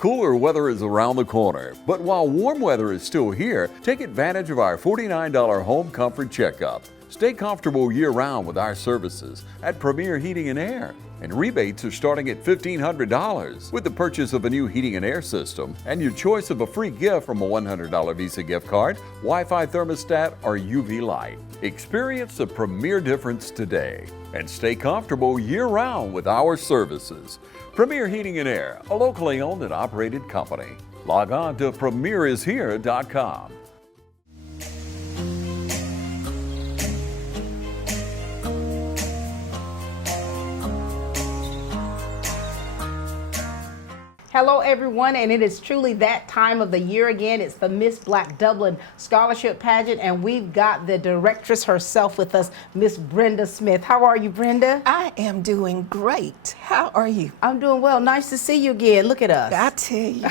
Cooler weather is around the corner, but while warm weather is still here, take advantage of our $49 home comfort checkup. Stay comfortable year-round with our services at Premier Heating and Air. And rebates are starting at $1,500 with the purchase of a new heating and air system and your choice of a free gift from a $100 Visa gift card, Wi-Fi thermostat, or UV light. Experience the Premier difference today and stay comfortable year-round with our services. Premier Heating and Air, a locally owned and operated company. Log on to premierishere.com. Hello everyone, and it is truly that time of the year again. It's the Miss Black Dublin Scholarship Pageant, and we've got the directress herself with us, Miss Brenda Smith. How are you, Brenda? I am doing great. How are you? I'm doing well. Nice to see you again. Look at us. I tell you,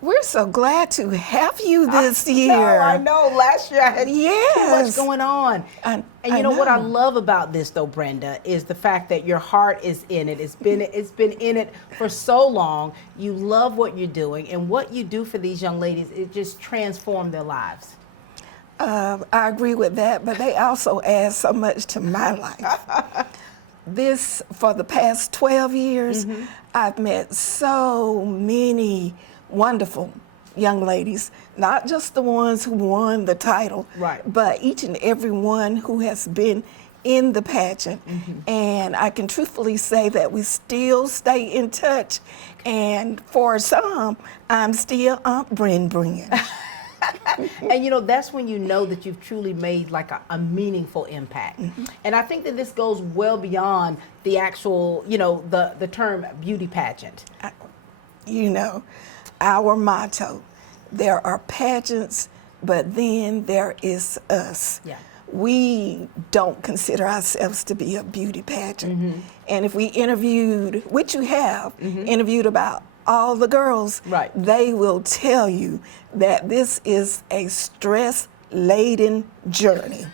we're so glad to have you this year. I know. Last year I had too much going on. And you know what I love about this, though, Brenda, is the fact that your heart is in it. It's been in it for so long. You love what you're doing, and what you do for these young ladies, it just transformed their lives. I agree with that, but they also add so much to my life. For the past 12 years, I've met so many wonderful young ladies, not just the ones who won the title, right, but each and every one who has been in the pageant. And I can truthfully say that we still stay in touch. And for some, I'm still Aunt Bren. And you know, that's when you know that you've truly made like a meaningful impact. And I think that this goes well beyond the actual, you know, the term beauty pageant. You know, our motto, there are pageants, but then there is us. Yeah. We don't consider ourselves to be a beauty pageant. And if we interviewed, which you have, interviewed about all the girls, right, they will tell you that this is a stress-laden journey.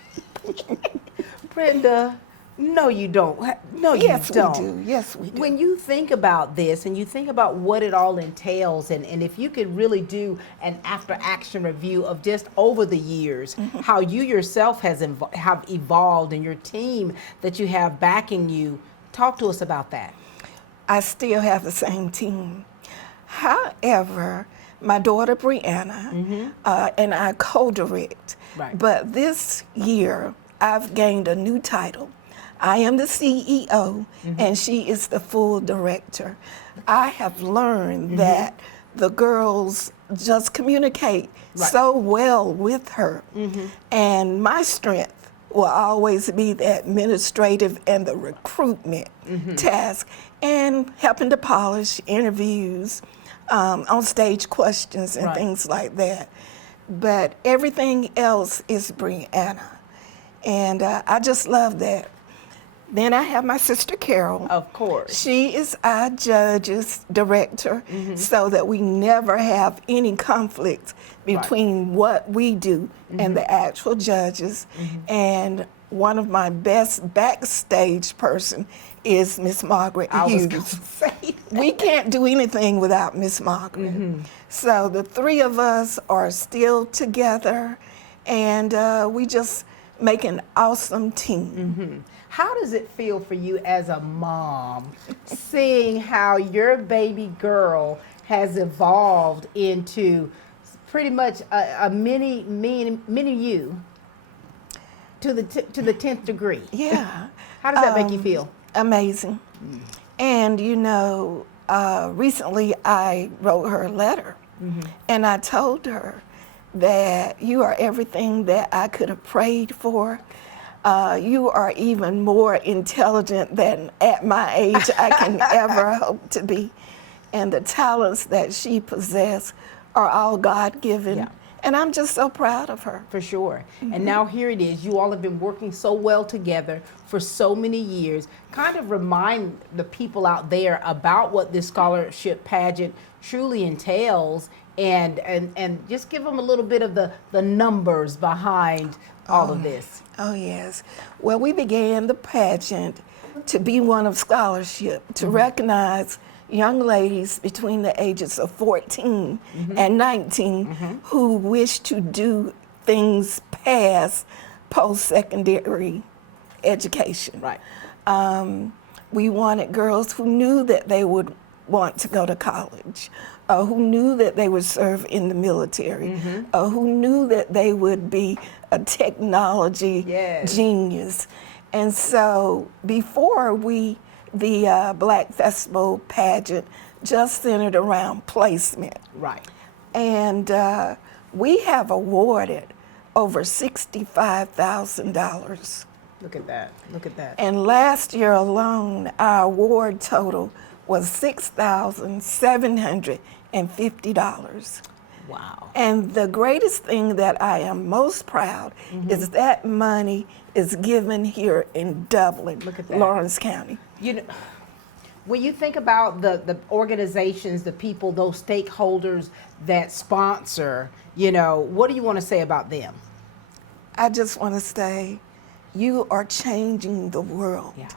Brenda, no you don't. No, yes, you don't. We do. Yes, we do. When you think about this and you think about what it all entails, and if you could really do an after-action review of just over the years, how you yourself have evolved and your team that you have backing you, talk to us about that. I still have the same team. However, my daughter Brianna and I co-direct. Right. But this year, I've gained a new title. I am the CEO, and she is the full director. I have learned that the girls just communicate so well with her. And my strength will always be the administrative and the recruitment task, and helping to polish interviews, on stage questions and things like that. But everything else is Brianna. And I just love that. Then I have my sister Carol. Of course. She is our judges director, so that we never have any conflict between what we do and the actual judges. And one of my best backstage person is Miss Margaret Hughes. I was going to say that. We can't do anything without Miss Margaret. So the three of us are still together, and we just make an awesome team. How does it feel for you as a mom, seeing how your baby girl has evolved into pretty much a mini you to the 10th degree? Yeah. How does that make you feel? Amazing. And you know, recently I wrote her a letter, and I told her that you are everything that I could have prayed for. You are even more intelligent than at my age I can ever hope to be. And the talents that she possesses are all God-given. Yeah. And I'm just so proud of her. For sure. And now here it is. You all have been working so well together for so many years. Kind of remind the people out there about what this scholarship pageant truly entails, and just give them a little bit of the numbers behind all of this. Oh, yes. Well, we began the pageant to be one of scholarship, to recognize young ladies between the ages of 14 and 19 who wish to do things past post-secondary education. Right. We wanted girls who knew that they would want to go to college, who knew that they would serve in the military, who knew that they would be a technology genius. And so before the Black Festival pageant just centered around placement. Right. And we have awarded over $65,000. Look at that. Look at that. And last year alone, our award total was $6,750. Wow. And the greatest thing that I am most proud is that money is given here in Dublin, Look at that. Lawrence County. You know, when you think about the organizations, the people, those stakeholders that sponsor, you know, what do you want to say about them? I just want to say, you are changing the world. Yeah.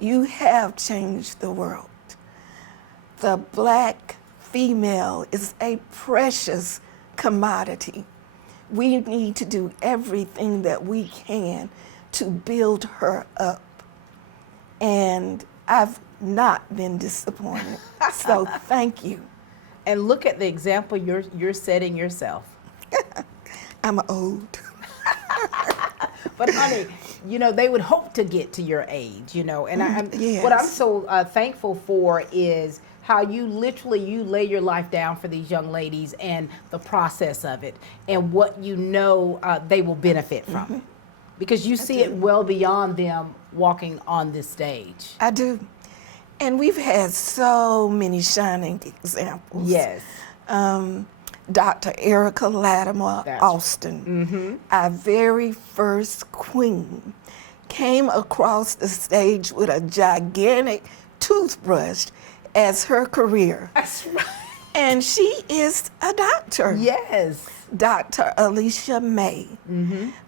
You have changed the world. The Black female is a precious commodity. We need to do everything that we can to build her up. And I've not been disappointed. So thank you. And look at the example you're setting yourself. I'm old. But honey, you know, they would hope to get to your age, you know, and Yes. what I'm so thankful for is how you lay your life down for these young ladies and the process of it and what you know they will benefit from. Because you see it well beyond them walking on this stage. I do. And we've had so many shining examples. Yes. Dr. Erica Latimer That's- Austin, our very first queen, came across the stage with a gigantic toothbrush as her career. That's right. And she is a doctor. Yes. Dr. Alicia May,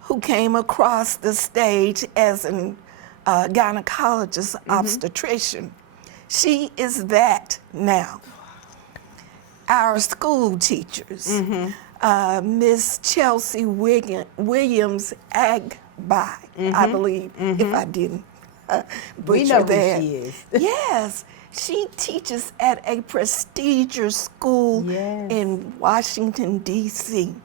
who came across the stage as an gynecologist obstetrician. She is that now. Our school teachers, Miss Chelsea Williams Agby, I believe, if I didn't We butcher know that. who she is. Yes, she teaches at a prestigious school Yes. in Washington, D.C.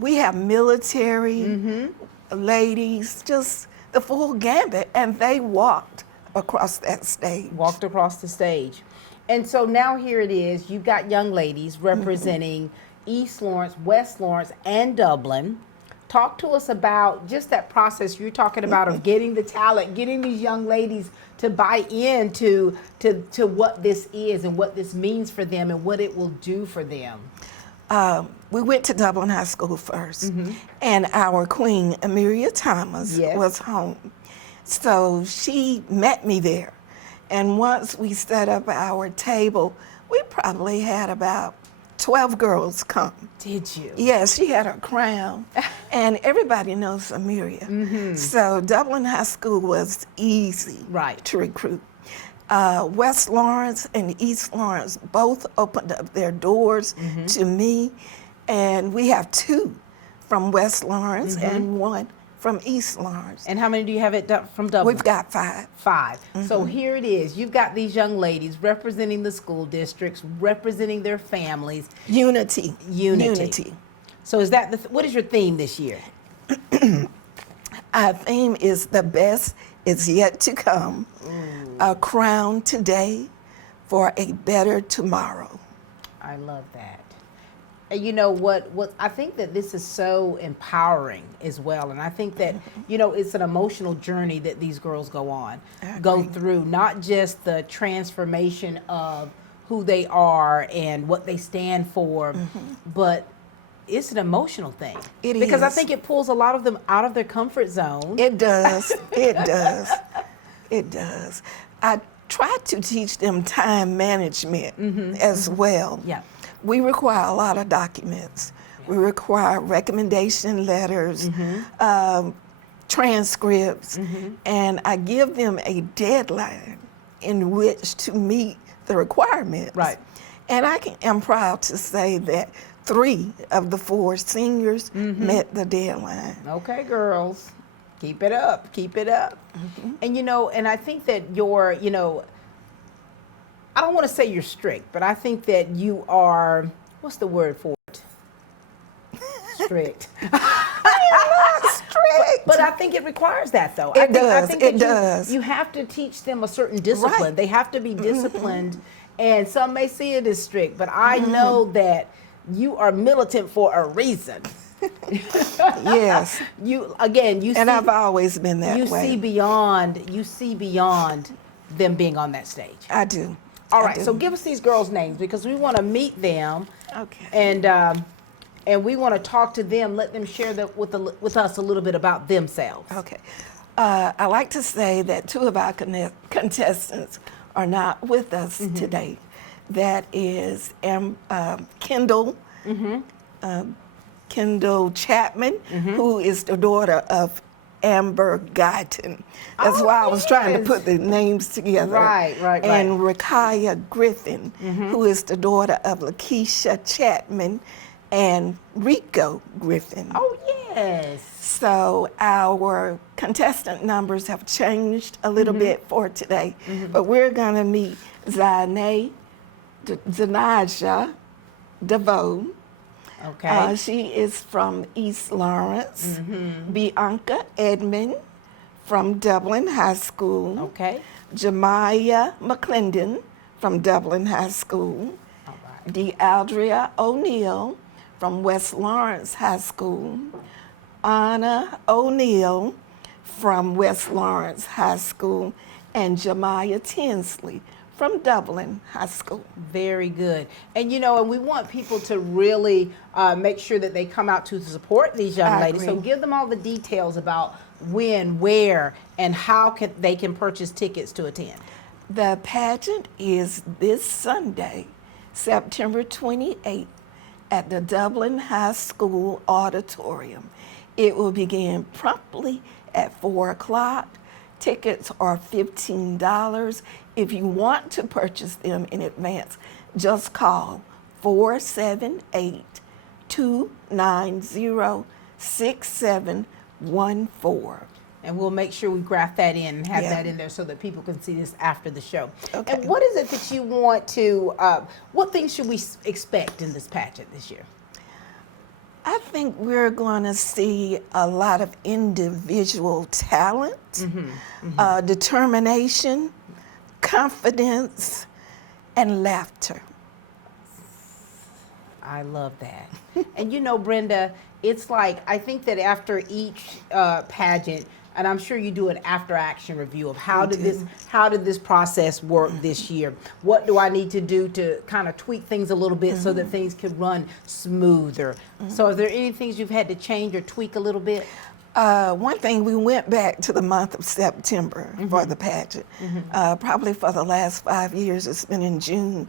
We have military ladies, just the full gambit, and they walked across that stage. Walked across the stage. And so now here it is, you've got young ladies representing East Lawrence, West Lawrence, and Dublin. Talk to us about just that process you're talking about of getting the talent, getting these young ladies to buy into to what this is and what this means for them and what it will do for them. We went to Dublin High School first, and our queen, Amelia Thomas, Yes. was home. So she met me there. And once we set up our table, we probably had about 12 girls come. Did you? Yes, she had her crown, and everybody knows Amelia. So Dublin High School was easy Right. to recruit. West Lawrence and East Lawrence both opened up their doors to me, and we have 2 from West Lawrence and 1 from East Lawrence. And how many do you have from Dublin? We've got 5. 5. So here it is. You've got these young ladies representing the school districts, representing their families. Unity. Unity. So is that what is your theme this year? Our theme is the best is yet to come. A crown today for a better tomorrow. I love that. And you know what I think that this is so empowering as well. And I think that, you know, it's an emotional journey that these girls go through, not just the transformation of who they are and what they stand for, but it's an emotional thing. It because I is. think it pulls a lot of them out of their comfort zone. It does. It does. It does. I try to teach them time management as well. Yeah. We require a lot of documents. We require recommendation letters, transcripts, and I give them a deadline in which to meet the requirements. Right. And am proud to say that 3 of the 4 seniors met the deadline. Okay, girls, keep it up, keep it up. And and I think that you're, I don't want to say you're strict, but I think that you are, what's the word for it? Strict. Strict. But I think it requires that, though. It does. I think It that does. You have to teach them a certain discipline. Right. They have to be disciplined, and some may see it as strict, but I know that you are militant for a reason. Yes. You And see, I've always been that you way. see beyond them being on that stage. I do. All I right, do. so give us these girls' names because we want to meet them. Okay. And we want to talk to them, let them share with us a little bit about themselves. Okay. I like to say that 2 of our contestants are not with us today. That is Kendall, Kendall Chapman, who is the daughter of Amber Guyton. That's why I was trying to put the names together. Right. And Rakaya Griffin, who is the daughter of Lakeisha Chapman and Rico Griffin. Oh, yes. So our contestant numbers have changed a little bit for today, but we're going to meet Zanaja DeVoe. Okay. She is from East Lawrence. Bianca Edmond from Dublin High School. Okay. Jemiah McClendon from Dublin High School. All right. Dealdria O'Neill from West Lawrence High School. Anna O'Neill from West Lawrence High School. And Jemiah Tinsley from Dublin High School. Very good. And and we want people to really make sure that they come out to support these young I ladies. So agree. give them all the details about when, where, and how they can purchase tickets to attend. The pageant is this Sunday, September 28th, at the Dublin High School Auditorium. It will begin promptly at 4 o'clock. Tickets are $15. If you want to purchase them in advance, just call 478-290-6714. And we'll make sure we graph that in and have Yeah. that in there so that people can see this after the show. Okay. And what is it that you want to, what things should we expect in this pageant this year? I think we're going to see a lot of individual talent, determination, confidence, and laughter. I love that. And Brenda, it's like, I think that after each pageant, and I'm sure you do an after action review of how did this process work this year? What do I need to do to kind of tweak things a little bit so that things could run smoother? So are there any things you've had to change or tweak a little bit? One thing, we went back to the month of September for the pageant. Probably for the last 5 years, it's been in June,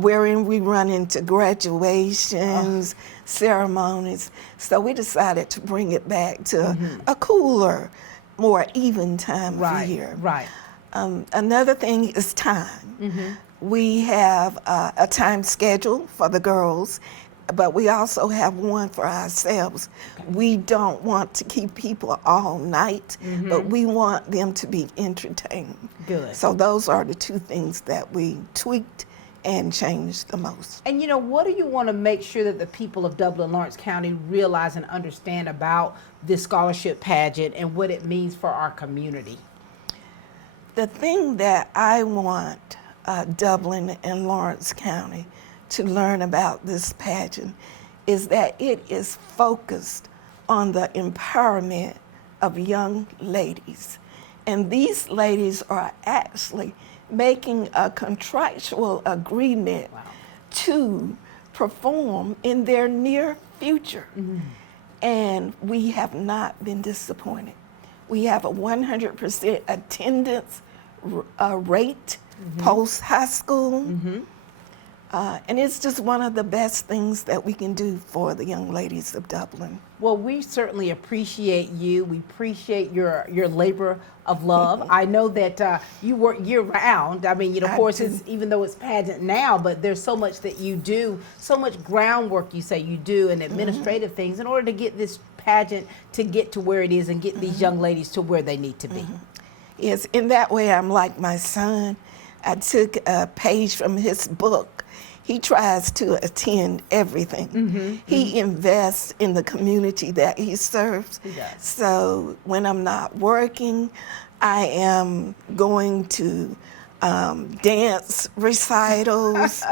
wherein we run into graduations, ceremonies. So we decided to bring it back to a cooler, more even time of year. Right. Another thing is time. We have a time schedule for the girls, but we also have one for ourselves. We don't want to keep people all night, but we want them to be entertained. Good. So those are the 2 things that we tweaked and changed the most. And what do you want to make sure that the people of Dublin, Lawrence County realize and understand about this scholarship pageant and what it means for our community? The thing that I want Dublin and Lawrence County to learn about this pageant is that it is focused on the empowerment of young ladies. And these ladies are actually making a contractual agreement to perform in their near future. And we have not been disappointed. We have a 100% attendance rate post high school. And it's just one of the best things that we can do for the young ladies of Dublin. Well, we certainly appreciate you. We appreciate your labor of love. I know that you work year round. I mean, of course, it's, even though it's pageant now, but there's so much that you do, so much groundwork you say you do and administrative things in order to get this pageant to get to where it is and get these young ladies to where they need to be. Yes, in that way, I'm like my son. I took a page from his book. He tries to attend everything. He invests in the community that he serves. He does. So when I'm not working, I am going to dance recitals,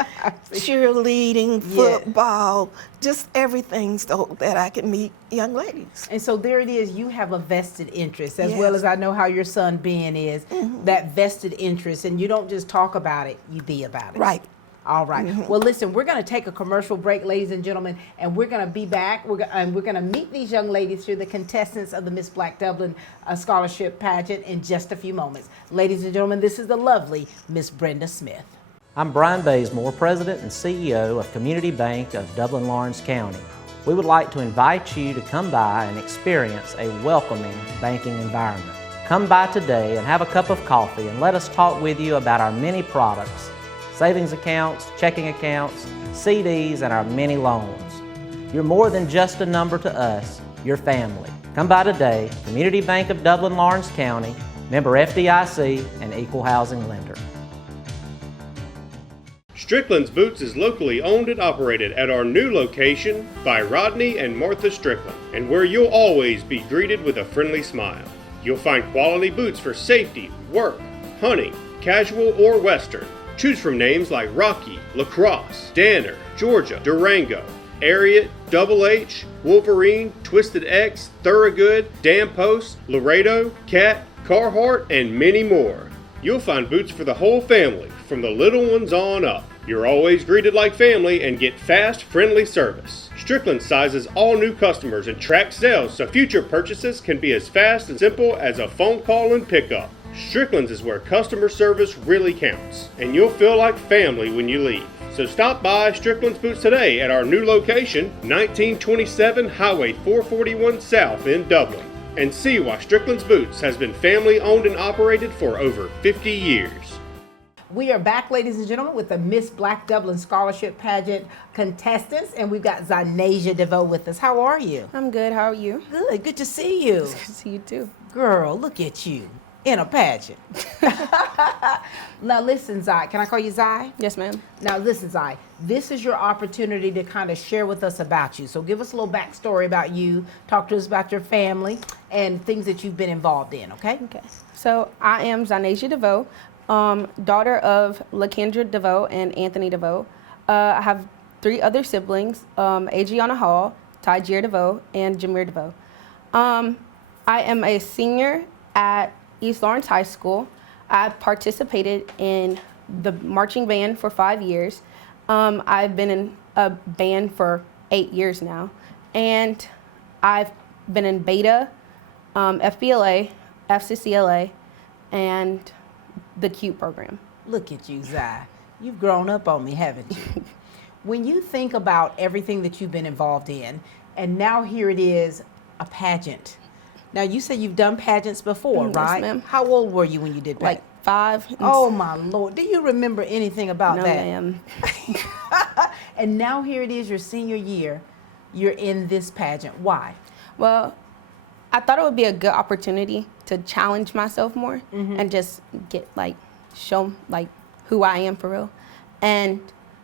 cheerleading, football, just everything so that I can meet young ladies. And so there it is, you have a vested interest, as well as I know how your son Ben is, that vested interest, and you don't just talk about it, you be about it. Right. All right. Well, listen, we're going to take a commercial break, ladies and gentlemen, and we're going to be back. We're going to meet these young ladies here, the contestants of the Miss Black Dublin Scholarship Pageant, in just a few moments. Ladies and gentlemen, this is the lovely Miss Brenda Smith. I'm Brian Bazemore, President and CEO of Community Bank of Dublin, Lawrence County. We would like to invite you to come by and experience a welcoming banking environment. Come by today and have a cup of coffee and let us talk with you about our many products: savings accounts, checking accounts, CDs, and our many loans. You're more than just a number to us, you're family. Come by today, Community Bank of Dublin, Lawrence County, member FDIC, and equal housing lender. Strickland's Boots is locally owned and operated at our new location by Rodney and Martha Strickland, and where you'll always be greeted with a friendly smile. You'll find quality boots for safety, work, hunting, casual, or western. Choose from names like Rocky, Lacrosse, Danner, Georgia, Durango, Ariat, Double H, Wolverine, Twisted X, Thorogood, Dan Post, Laredo, Cat, Carhartt, and many more. You'll find boots for the whole family, from the little ones on up. You're always greeted like family and get fast, friendly service. Strickland sizes all new customers and tracks sales so future purchases can be as fast and simple as a phone call and pickup. Strickland's is where customer service really counts, and you'll feel like family when you leave. So stop by Strickland's Boots today at our new location, 1927 Highway 441 South in Dublin, and see why Strickland's Boots has been family owned and operated for over 50 years. We are back, ladies and gentlemen, with the Miss Black Dublin Scholarship Pageant contestants, and we've got Zanasia DeVoe with us. How are you? I'm good. How are you? Good. Good to see you. Good to see you too. Girl, look at you in a pageant. Now listen, Zai. Can I call you Zai? Yes, ma'am. Now listen, Zai. This is your opportunity to kind of share with us about you. So give us a little backstory about you. Talk to us about your family and things that you've been involved in. Okay. Okay. So I am Zanasia DeVoe, daughter of LaKendra DeVoe and Anthony DeVoe. I have 3 other siblings: Adriana Hall, Tyjair DeVoe, and Jameer DeVoe. I am a senior at East Lawrence High School. I've participated in the marching band for 5 years. I've been in a band for 8 years now. And I've been in Beta, FBLA, FCCLA, and the CUTE program. Look at you, Zai. You've grown up on me, haven't you? When you think about everything that you've been involved in, and now here it is, a pageant. Now, you said you've done pageants before, Yes, right? ma'am. How old were you when you did pageants? Like 5. Oh, my Lord. Do you remember anything about No, that? ma'am. And now here it is, your senior year. You're in this pageant. Why? Well, I thought it would be a good opportunity to challenge myself more and just get show who I am for real, and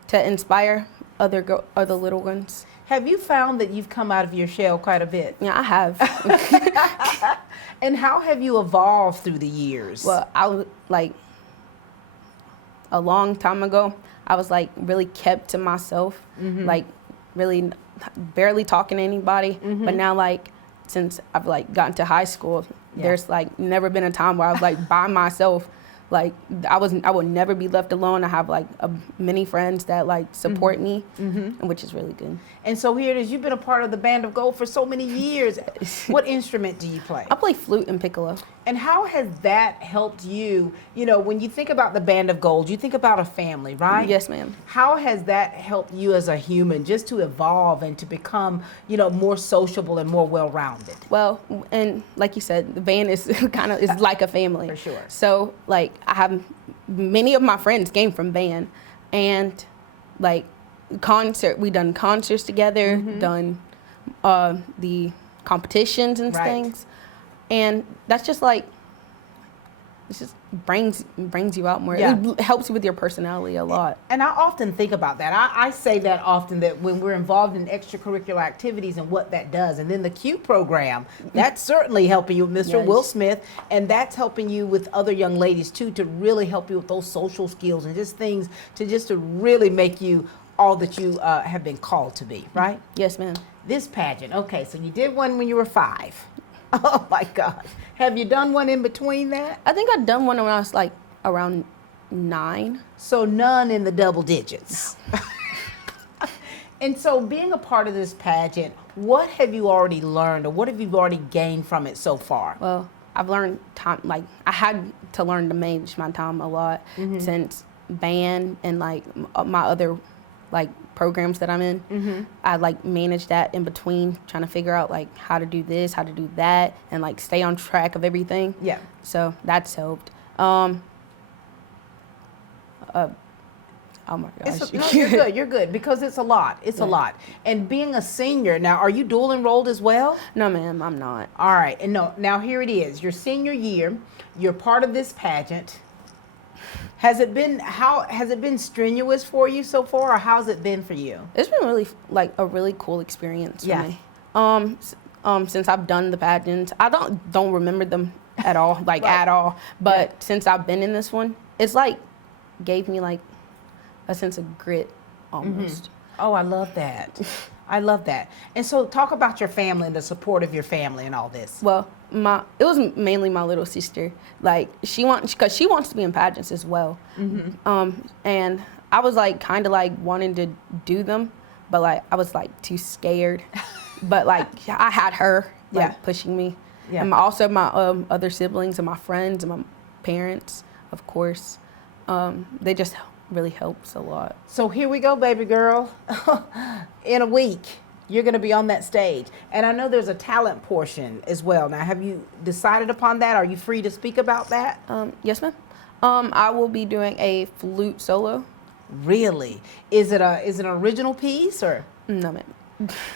to inspire other little ones. Have you found that you've come out of your shell quite a bit? Yeah, I have. And how have you evolved through the years? Well, I was a long time ago, I was really kept to myself, really barely talking to anybody. But now since I've gotten to high school, there's never been a time where I was by myself. I would never be left alone. I have many friends that support me, and which is really good. And so here it is. You've been a part of the Band of Gold for so many years. What instrument do you play? I play flute and piccolo. And how has that helped you? You know, when you think about the Band of Gold, you think about a family, right? Yes, ma'am. How has that helped you as a human just to evolve and to become, you know, more sociable and more well-rounded? Well, and like you said, the band is is like a family. For sure. So like I have many of my friends came from band, and like we done concerts together, done the competitions and Right. things, and that's just like it just brings you out more. Yeah. It helps you with your personality a lot. And I often think about that. I say that often, that when we're involved in extracurricular activities and what that does. And then the CUE program, that's certainly helping you, Mr. Yes. Will Smith, and that's helping you with other young ladies too, to really help you with those social skills and just things to really make you all that you have been called to be, right? Yes, ma'am. This pageant, okay, so you did one when you were 5. Oh my gosh. Have you done one in between that? I think I'd done one when I was like around 9. So none in the double digits. And so being a part of this pageant, what have you already learned, or what have you already gained from it so far? Well, I've learned time, like I had to learn to manage my time a lot since band and like my other like programs that I'm in. I like manage that in between, trying to figure out like how to do this, how to do that, and like stay on track of everything. Yeah. So that's helped. Oh my gosh. No, you're good. You're good, because it's a lot. It's a lot. And being a senior now, are you dual enrolled as well? No, ma'am, I'm not. All right. And no, now here it is. Your senior year, you're part of this pageant. Has it been strenuous for you so far, or how's it been for you? It's been really like a really cool experience for Yeah. me. Since I've done the pageants, I don't remember them at all, like Right. at all. But Yeah. since I've been in this one, it's like gave me like a sense of grit almost. Oh, I love that. I love that. And so talk about your family and the support of your family and all this. Well, it was mainly my little sister. Like because she wants to be in pageants as well. And I was like kind of like wanting to do them, but like I was like too scared. But like I had her like Yeah. pushing me. Yeah. And also my other siblings and my friends and my parents, of course. They just really helps a lot. So here we go, baby girl. In a week, you're going to be on that stage. And I know there's a talent portion as well. Now, have you decided upon that? Are you free to speak about that? Yes, ma'am. I will be doing a flute solo. Really? Is it an original piece, or? No, ma'am.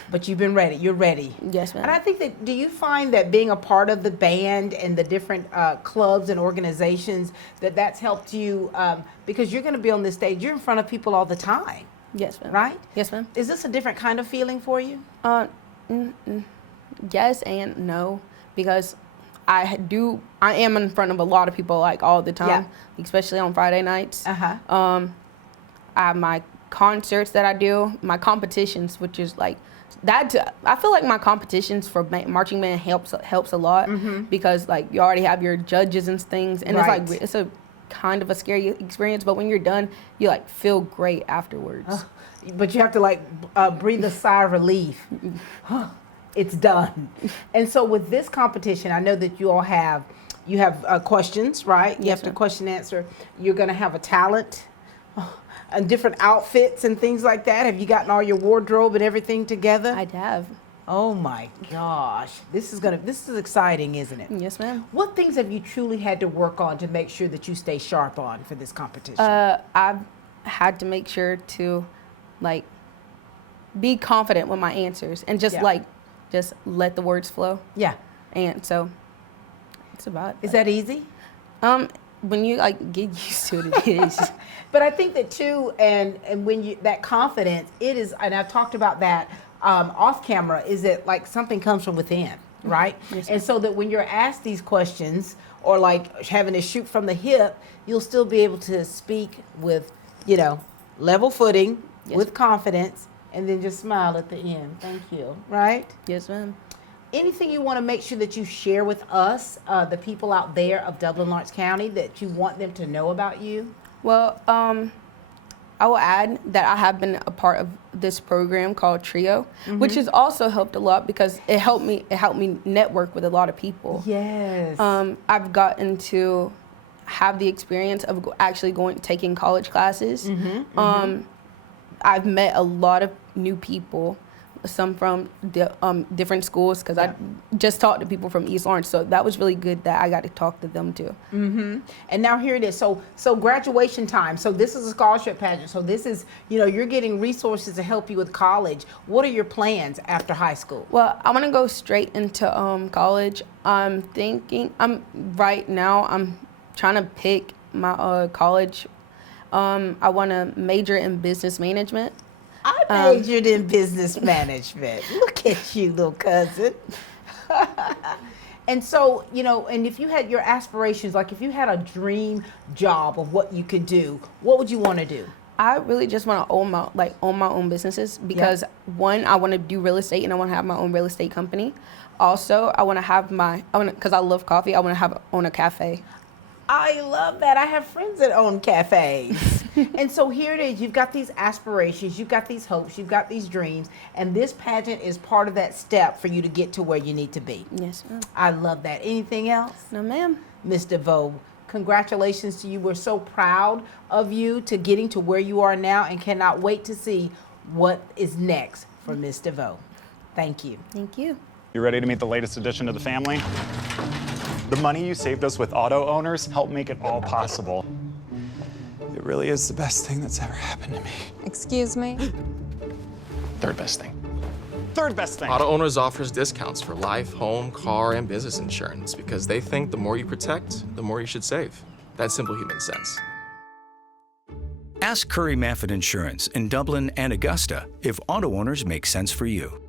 But you've been ready. You're ready. Yes, ma'am. And I think that, do you find that being a part of the band and the different clubs and organizations, that's helped you, because you're going to be on this stage, you're in front of people all the time, Yes, ma'am. right? Yes, ma'am. Is this a different kind of feeling for you? Yes and no, because I am in front of a lot of people like all the time, especially on Friday nights. Uh-huh. I have my concerts that I do, my competitions, which is like that. I feel like my competitions for marching band helps a lot because like you already have your judges and things, and Right. it's like it's a kind of a scary experience. But when you're done, you like feel great afterwards. But you have to like breathe a sigh of relief. It's done. And so with this competition, I know that you have questions, right? You Yes, have to ma'am. question answer. You're going to have a talent and different outfits and things like that. Have you gotten all your wardrobe and everything together? I'd have. Oh my gosh. This is exciting, isn't it? Yes, ma'am. What things have you truly had to work on to make sure that you stay sharp on for this competition? I've had to make sure to like be confident with my answers and just Yeah. just let the words flow. Yeah. And so it's about Is that easy? when you like get used to it, it is. But I think that too, and when you, that confidence, it is, and I've talked about that off camera, is that like something comes from within, right? Yes, And so that when you're asked these questions, or like having to shoot from the hip, you'll still be able to speak with, level footing, Yes. with confidence, and then just smile at the end. Thank you, right? Yes, ma'am. Anything you want to make sure that you share with us, the people out there of Dublin, Lawrence County, that you want them to know about you? Well, I will add that I have been a part of this program called Trio, which has also helped a lot because it helped me network with a lot of people. Yes. I've gotten to have the experience of actually taking college classes. I've met a lot of new people, some from different schools, because I just talked to people from East Orange, so that was really good that I got to talk to them too. And now here it is. So graduation time. So this is a scholarship pageant. So this is, you're getting resources to help you with college. What are your plans after high school? Well, I want to go straight into college. I'm trying to pick my college. I want to major in business management. I majored in business management. Look at you, little cousin. And so, and if you had your aspirations, like if you had a dream job of what you could do, what would you want to do? I really just want to own my own businesses because one, I want to do real estate and I want to have my own real estate company. Also, because I love coffee, I want to own a cafe. I love that. I have friends that own cafes. And so here it is. You've got these aspirations, you've got these hopes, you've got these dreams, and this pageant is part of that step for you to get to where you need to be. Yes, ma'am. I love that. Anything else? No, ma'am. Ms. DeVoe, congratulations to you. We're so proud of you to getting to where you are now and cannot wait to see what is next for Ms. DeVoe. Thank you. Thank you. You ready to meet the latest addition to the family? The money you saved us with auto owners helped make it all possible. It really is the best thing that's ever happened to me. Excuse me? Third best thing. Third best thing. Auto Owners offers discounts for life, home, car, and business insurance because they think the more you protect, the more you should save. That's simple human sense. Ask Curry Maffin Insurance in Dublin and Augusta if auto owners make sense for you.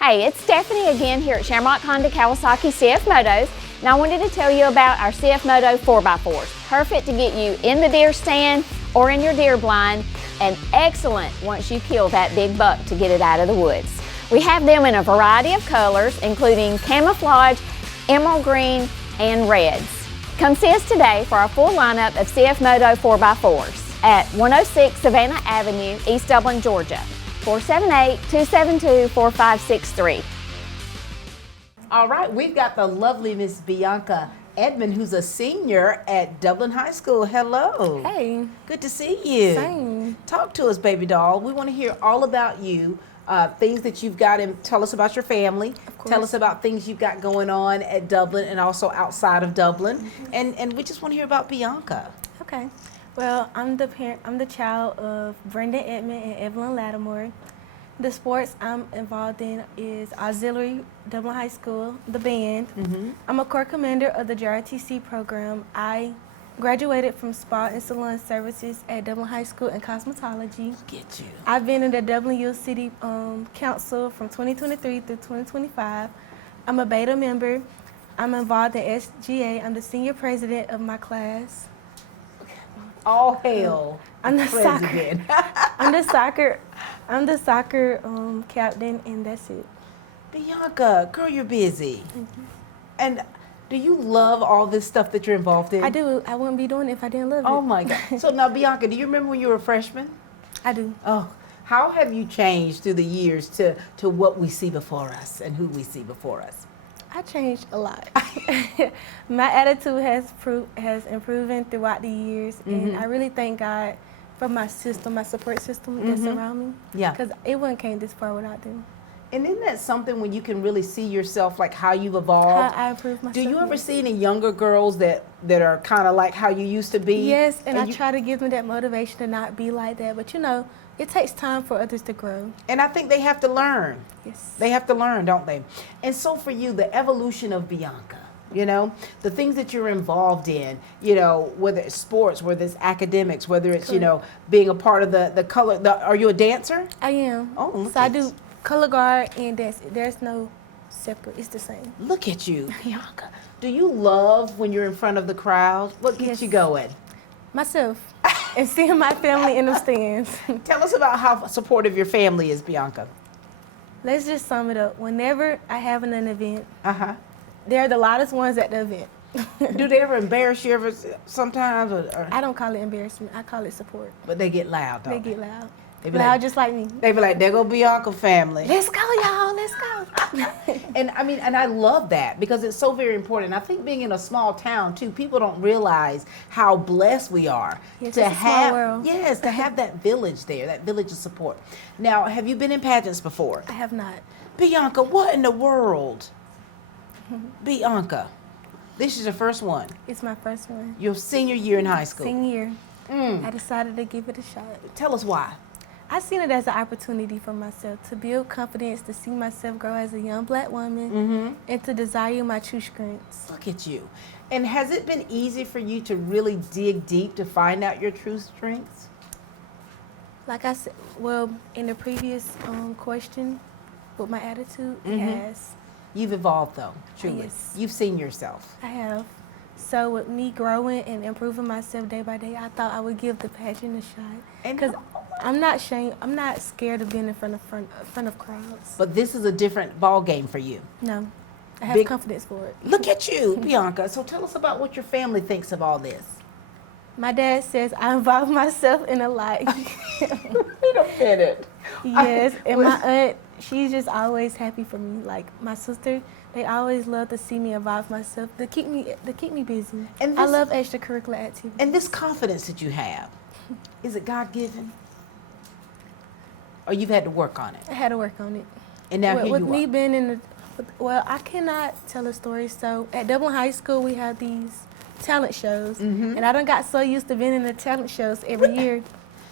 Hey, it's Stephanie again here at Shamrock Honda Kawasaki CF Motos, and I wanted to tell you about our CF Moto 4x4s. Perfect to get you in the deer stand or in your deer blind, and excellent once you kill that big buck to get it out of the woods. We have them in a variety of colors, including camouflage, emerald green, and reds. Come see us today for our full lineup of CF Moto 4x4s at 106 Savannah Avenue, East Dublin, Georgia. 478-272-4563. All right, we've got the lovely Miss Bianca Edmond, who's a senior at Dublin High School. Hello. Hey. Good to see you. Same. Talk to us, baby doll. We want to hear all about you, things that you've got, and tell us about your family. Of course. Tell us about things you've got going on at Dublin and also outside of Dublin. And we just want to hear about Bianca. Okay. Well, I'm the child of Brenda Edmond and Evelyn Lattimore. The sports I'm involved in is auxiliary, Dublin High School, the band. I'm a core commander of the JRTC program. I graduated from spa and salon services at Dublin High School in cosmetology. Look at you. I've been in the Dublin Youth City Council from 2023 through 2025. I'm a beta member. I'm involved in SGA. I'm the senior president of my class. All hail. I'm the president. I'm the soccer captain, and that's it. Bianca, girl, you're busy. And do you love all this stuff that you're involved in? I do. I wouldn't be doing it if I didn't love it. Oh my God. So now, Bianca, do you remember when you were a freshman? I do. Oh, how have you changed through the years to what we see before us and who we see before us? I changed a lot. My attitude has improved throughout the years, and I really thank God for my system, my support system that's around me. Yeah. Because it wouldn't came this far without them. And isn't that something when you can really see yourself, like how you've evolved? How I improved myself. Do you ever yes. see any younger girls that are kind of like how you used to be? Yes, and I you, try to give them that motivation to not be like that. But it takes time for others to grow. And I think they have to learn. Yes. They have to learn, don't they? And so for you, the evolution of Bianca, the things that you're involved in, whether it's sports, whether it's academics, whether it's, being a part of the color. Are you a dancer? I am. Oh, look so I at do color guard and dance. There's no separate. It's the same. Look at you, Bianca. Do you love when you're in front of the crowd? What gets Yes. you going? Myself. And seeing my family in the stands. Tell us about how supportive your family is, Bianca. Let's just sum it up. Whenever I have an event, they're the loudest ones at the event. Do they ever embarrass you sometimes? Or? I don't call it embarrassment. I call it support. But they get loud, don't They get loud. They be Loud just like me. they be like, there go Bianca family. Let's go, y'all. Let's go. And I mean, and I love that because it's so very important. I think being in a small town too, people don't realize how blessed we are Yes, to it's a small have, world. yes, to have that village there, that village of support. Now, have you been in pageants before? I have not. Bianca, what in the world? Bianca, this is your first one. It's my first one. Your senior year in high school. Senior year. I decided to give it a shot. Tell us why. I seen it as an opportunity for myself to build confidence, to see myself grow as a young Black woman, and to desire my true strengths. Look at you. And has it been easy for you to really dig deep to find out your true strengths? Like I said, well, in the previous question, with my attitude, it has. You've evolved though, truly. Yes. You've seen yourself. I have. So with me growing and improving myself day by day, I thought I would give the pageant a shot. Because I'm not scared of being in front of crowds. But this is a different ball game for you. No, I have confidence for it. Look at you, Bianca. So tell us about what your family thinks of all this. My dad says I involve myself in a lot. Wait a minute. Yes, and my aunt, she's just always happy for me. Like my sister, they always love to see me involve myself to keep me busy. And I love extracurricular activities. And this confidence that you have, is it God-given? Or you've had to work on it? I had to work on it. And now here with you me are. being in the, well, I cannot tell a story. So at Dublin High School, we have these talent shows, and I done got so used to being in the talent shows every year,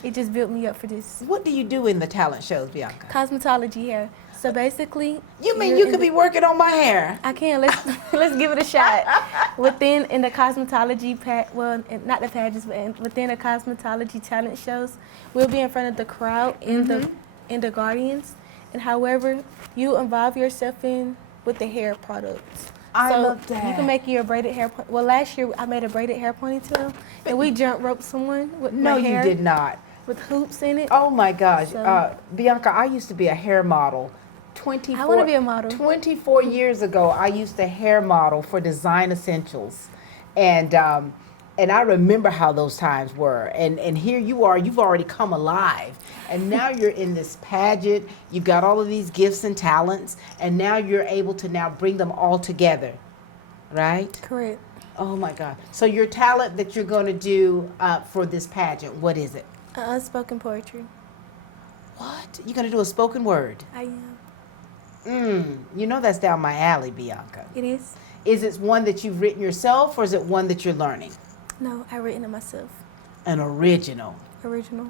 it just built me up for this. What do you do in the talent shows, Bianca? Cosmetology hair. So basically, You mean you could be working on my hair? I can. Let's give it a shot. In the cosmetology not the pageants, but within the cosmetology talent shows, we'll be in front of the crowd in the Guardians, and however you involve yourself in with the hair products. I love that. You can make your braided hair. Well, last year I made a braided hair ponytail, and we jump roped someone with No, my hair. you did not. With hoops in it. Oh my gosh. So- Bianca, I used to be a hair model. I want to be a model. 24 years ago, I used to hair model for Design Essentials. And I remember how those times were. And here you are, you've already come alive. And now you're in this pageant, you've got all of these gifts and talents, and now you're able to now bring them all together, right? Correct. Oh my God. So your talent that you're going to do for this pageant, what is it? Unspoken poetry. What? You're going to do a spoken word? I am. You know that's down my alley, Bianca. It is. Is it one that you've written yourself, or is it one that you're learning? No, I written it myself. An original. Original.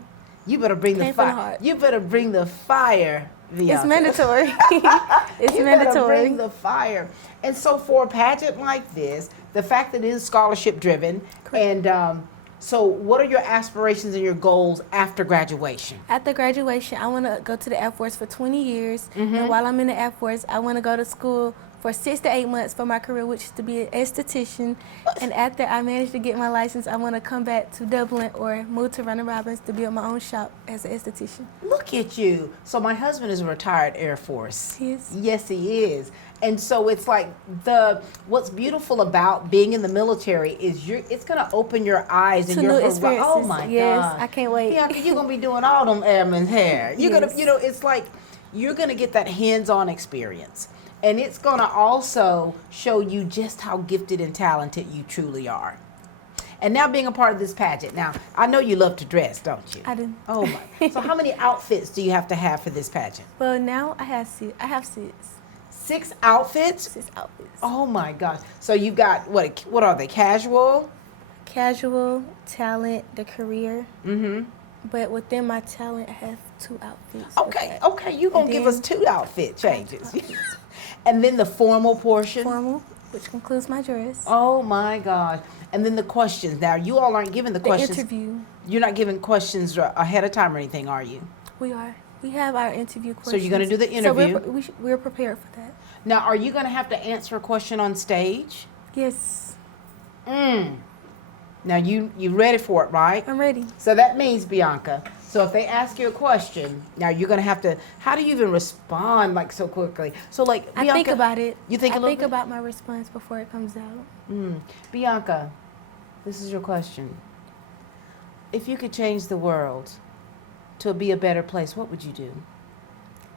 You better bring the Came from the fire. heart. You better bring the fire, Bianca. It's mandatory. It's You better mandatory. bring the fire. And so for a pageant like this, the fact that it is scholarship driven, and so what are your aspirations and your goals after graduation? After graduation, I want to go to the Air Force for 20 years. And while I'm in the Air Force, I want to go to school for 6 to 8 months for my career, which is to be an esthetician. And after I manage to get my license, I want to come back to Dublin or move to Round Robbins to build my own shop as an esthetician. Look at you. So my husband is a retired Air Force. He is. Yes, he is. And so it's like what's beautiful about being in the military is it's going to open your eyes and To your new horizon. Oh experiences. my Yes, God. I can't wait. Bianca, you're going to be doing all them airmen's hair. You're Yes. going to, it's like you're going to get that hands-on experience. And it's going to also show you just how gifted and talented you truly are. And now being a part of this pageant. Now, I know you love to dress, don't you? I do. Oh my. So how many outfits do you have to have for this pageant? Well, now I have 6. 6 outfits? 6 outfits. Oh my gosh. So you got, what are they, casual? Casual, talent, the career. But within my talent, I have 2 outfits. Okay, you're going to give us 2 outfit changes. And then the formal portion? Formal, which includes my dress. Oh my gosh. And then the questions. Now, you all aren't giving the questions. The interview. You're not giving questions ahead of time or anything, are you? We are. We have our interview questions. So you're going to do the interview? So we're prepared for that. Now, are you going to have to answer a question on stage? Yes. Now, you ready for it, right? I'm ready. So that means, Bianca, so if they ask you a question, now you're going to have to, how do you even respond like so quickly? So like, Bianca. I think about it. You think a little bit? about my response before it comes out. Bianca, this is your question. If you could change the world, to be a better place, what would you do?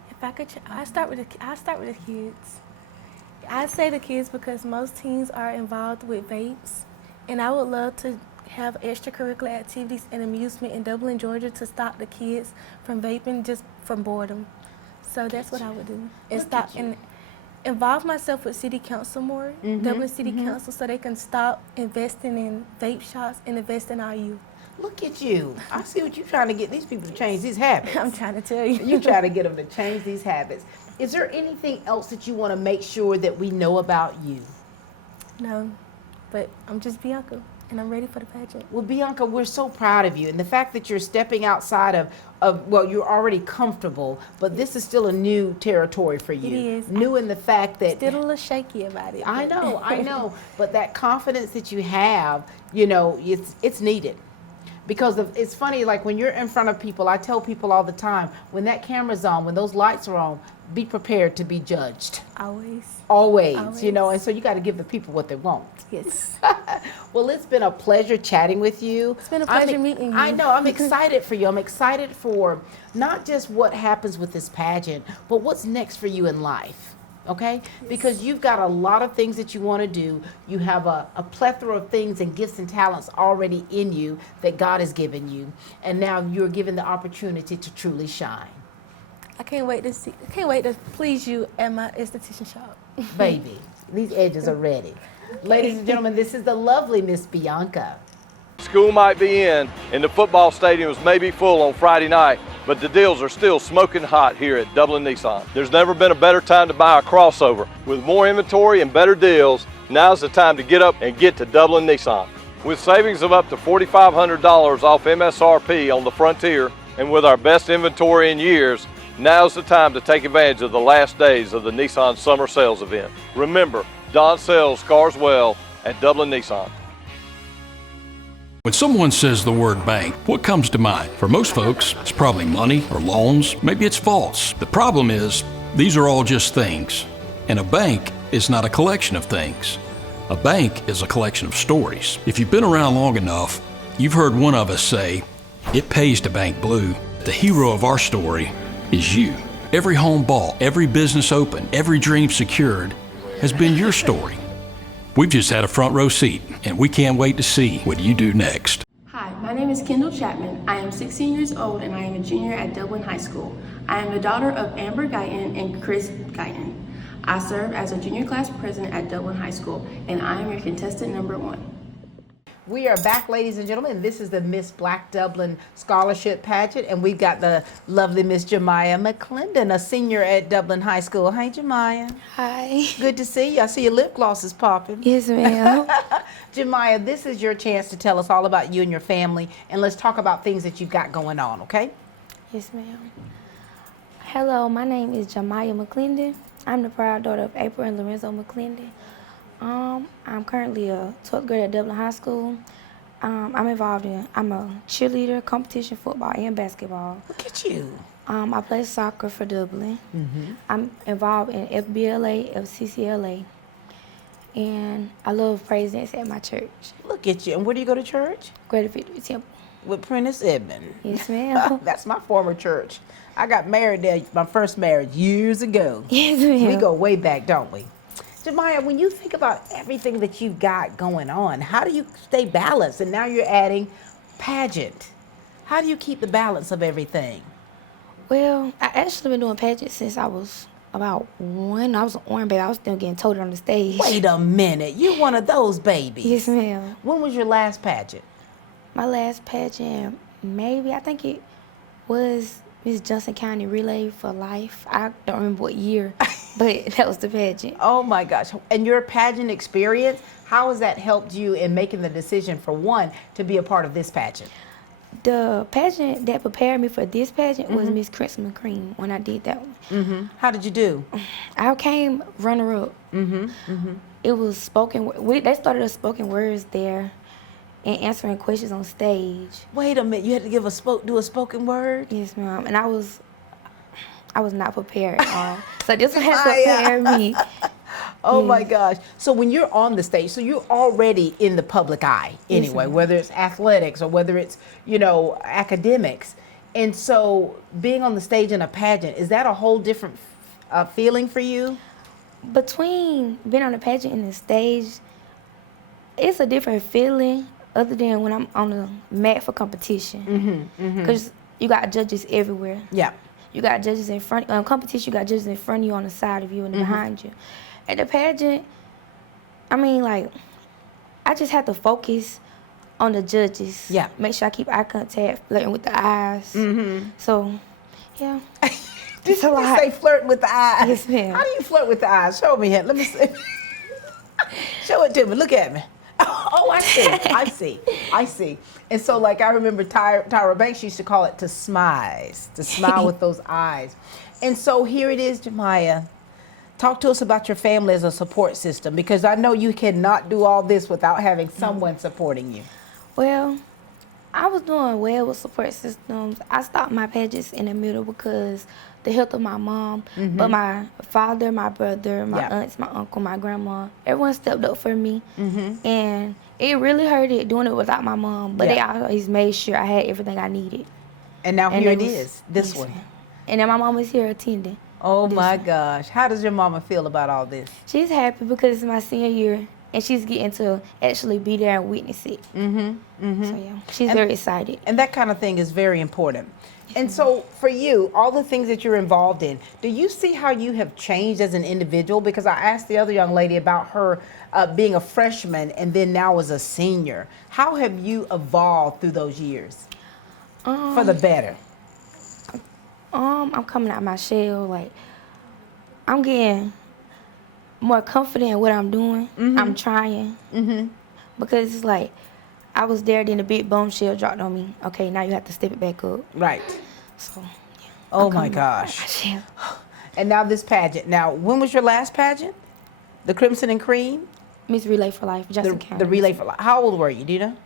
If I could, I start with the kids. I say the kids because most teens are involved with vapes, and I would love to have extracurricular activities and amusement in Dublin, Georgia, to stop the kids from vaping just from boredom. So that's what I would do, and stop and involve myself with City Council more, Dublin City Council, so they can stop investing in vape shops and invest in our youth. Look at you. I see what you're trying to get these people to change these habits. I'm trying to tell you. You try to get them to change these habits. Is there anything else that you want to make sure that we know about you? No, but I'm just Bianca, and I'm ready for the pageant. Well, Bianca, we're so proud of you. And the fact that you're stepping outside of well, you're already comfortable, but this is still a new territory for you. It is. New in the fact that... Still a little shaky about it. I know. But that confidence that you have, you know, it's needed. Because it's funny, like when you're in front of people, I tell people all the time, when that camera's on, when those lights are on, be prepared to be judged. Always, you know, and so you got to give the people what they want. Yes. Well, it's been a pleasure chatting with you. It's been a pleasure meeting you. I know, I'm excited for you. I'm excited for not just what happens with this pageant, but what's next for you in life. Okay? Yes. Because you've got a lot of things that you want to do. You have a plethora of things and gifts and talents already in you that God has given you. And now you're given the opportunity to truly shine. I can't wait to please you at my esthetician shop. Baby, these edges are ready. Ladies and gentlemen, this is the lovely Miss Bianca. School might be in and the football stadiums may be full on Friday night, but the deals are still smoking hot here at Dublin Nissan. There's never been a better time to buy a crossover. With more inventory and better deals, now's the time to get up and get to Dublin Nissan. With savings of up to $4,500 off MSRP on the Frontier, and with our best inventory in years, now's the time to take advantage of the last days of the Nissan Summer Sales event. Remember, Don sells cars well at Dublin Nissan. When someone says the word bank, what comes to mind? For most folks, it's probably money or loans. Maybe it's false. The problem is, these are all just things. And a bank is not a collection of things. A bank is a collection of stories. If you've been around long enough, you've heard one of us say, it pays to bank blue. The hero of our story is you. Every home bought, every business opened, every dream secured has been your story. We've just had a front row seat, and we can't wait to see what you do next. Hi, my name is Kendall Chapman. I am 16 years old, and I am a junior at Dublin High School. I am the daughter of Amber Guyton and Chris Guyton. I serve as a junior class president at Dublin High School, and I am your contestant number 1. We are back, ladies and gentlemen. This is the Miss Black Dublin Scholarship Pageant, and we've got the lovely Miss Jemiah McClendon, a senior at Dublin High School. Hey, Jemiah. Hi. Good to see you. I see your lip gloss is popping. Yes, ma'am. Jemiah, this is your chance to tell us all about you and your family, and let's talk about things that you've got going on, okay? Yes, ma'am. Hello, my name is Jemiah McClendon. I'm the proud daughter of April and Lorenzo McClendon. I'm currently a 12th grader at Dublin High School. I'm a cheerleader, competition football, and basketball. Look at you. I play soccer for Dublin. I'm involved in FBLA, FCCLA, and I love praise dance at my church. Look at you. And where do you go to church? Greater Victory Temple. With Prentice Edmond. Yes, ma'am. That's my former church. I got married there, my first marriage, years ago. Yes, ma'am. We go way back, don't we? Jemiah, when you think about everything that you've got going on, how do you stay balanced? And now you're adding pageant. How do you keep the balance of everything? Well, I actually been doing pageant since I was about 1. I was an orange baby. I was still getting toted on the stage. Wait a minute. You're one of those babies. Yes, ma'am. When was your last pageant? My last pageant, I think it was Miss Johnson County Relay for Life. I don't remember what year, but that was the pageant. Oh my gosh. And your pageant experience, how has that helped you in making the decision, for one, to be a part of this pageant? The pageant that prepared me for this pageant was Miss Crimson McCream when I did that one. How did you do? I came runner-up. It was spoken, they started us spoken words there and answering questions on stage. Wait a minute, you had to do a spoken word? Yes, ma'am. And I was not prepared at all. So this one has prepared me. Oh my gosh. So when you're on the stage, so you're already in the public eye anyway, whether it's athletics or whether it's, academics. And so being on the stage in a pageant, is that a whole different feeling for you? Between being on the pageant and the stage, it's a different feeling other than when I'm on the mat for competition. Because you got judges everywhere. Yeah. You got judges in front, competition, you got judges in front of you, on the side of you, and behind you. At the pageant, I mean, like, I just have to focus on the judges. Yeah. Make sure I keep eye contact, flirting with the eyes. So, yeah. Did you say flirting with the eyes? Yes, ma'am. How do you flirt with the eyes? Show me here. Let me see. Show it to me. Look at me. Oh, I see. I see. I see. And so, like, I remember Tyra Banks used to call it to smile with those eyes. And so here it is, Jemiah. Talk to us about your family as a support system, because I know you cannot do all this without having someone supporting you. Well, I was doing well with support systems. I stopped my pageants in the middle because the health of my mom, but my father, my brother, my aunts, my uncle, my grandma, everyone stepped up for me. And it really hurted doing it without my mom, but they always made sure I had everything I needed. And now here it is, this one. And then my mom was here attending. Oh my gosh. How does your mama feel about all this? She's happy because it's my senior year and she's getting to actually be there and witness it. So yeah, she's very excited. And that kind of thing is very important. And so for you, all the things that you're involved in, do you see how you have changed as an individual? Because I asked the other young lady about her being a freshman and then now as a senior. How have you evolved through those years for the better? I'm coming out my shell. Like, I'm getting more confident in what I'm doing. I'm trying. Because it's like, I was there, then the big bombshell dropped on me. Okay, now you have to step it back up. Right. So, yeah. Oh my gosh. And now this pageant. Now, when was your last pageant? The Crimson and Cream? Miss Relay for Life, Johnson County. The Relay for Life. How old were you? Do you know?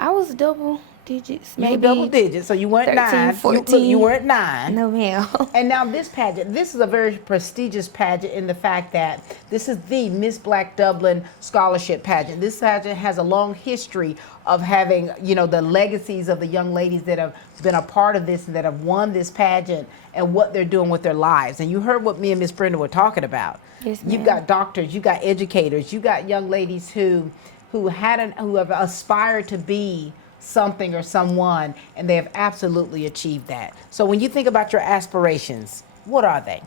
I was double digits. You were Maybe double digits, so you weren't 13, 9. 14. You weren't 9. No, ma'am. And now this pageant, this is a very prestigious pageant in the fact that this is the Miss Black Dublin Scholarship Pageant. This pageant has a long history of having, you know, the legacies of the young ladies that have been a part of this and that have won this pageant and what they're doing with their lives. And you heard what me and Miss Brenda were talking about. Yes, ma'am. You've got doctors, you got educators, you got young ladies who have aspired to be something or someone, and they have absolutely achieved that. So when you think about your aspirations, what are they?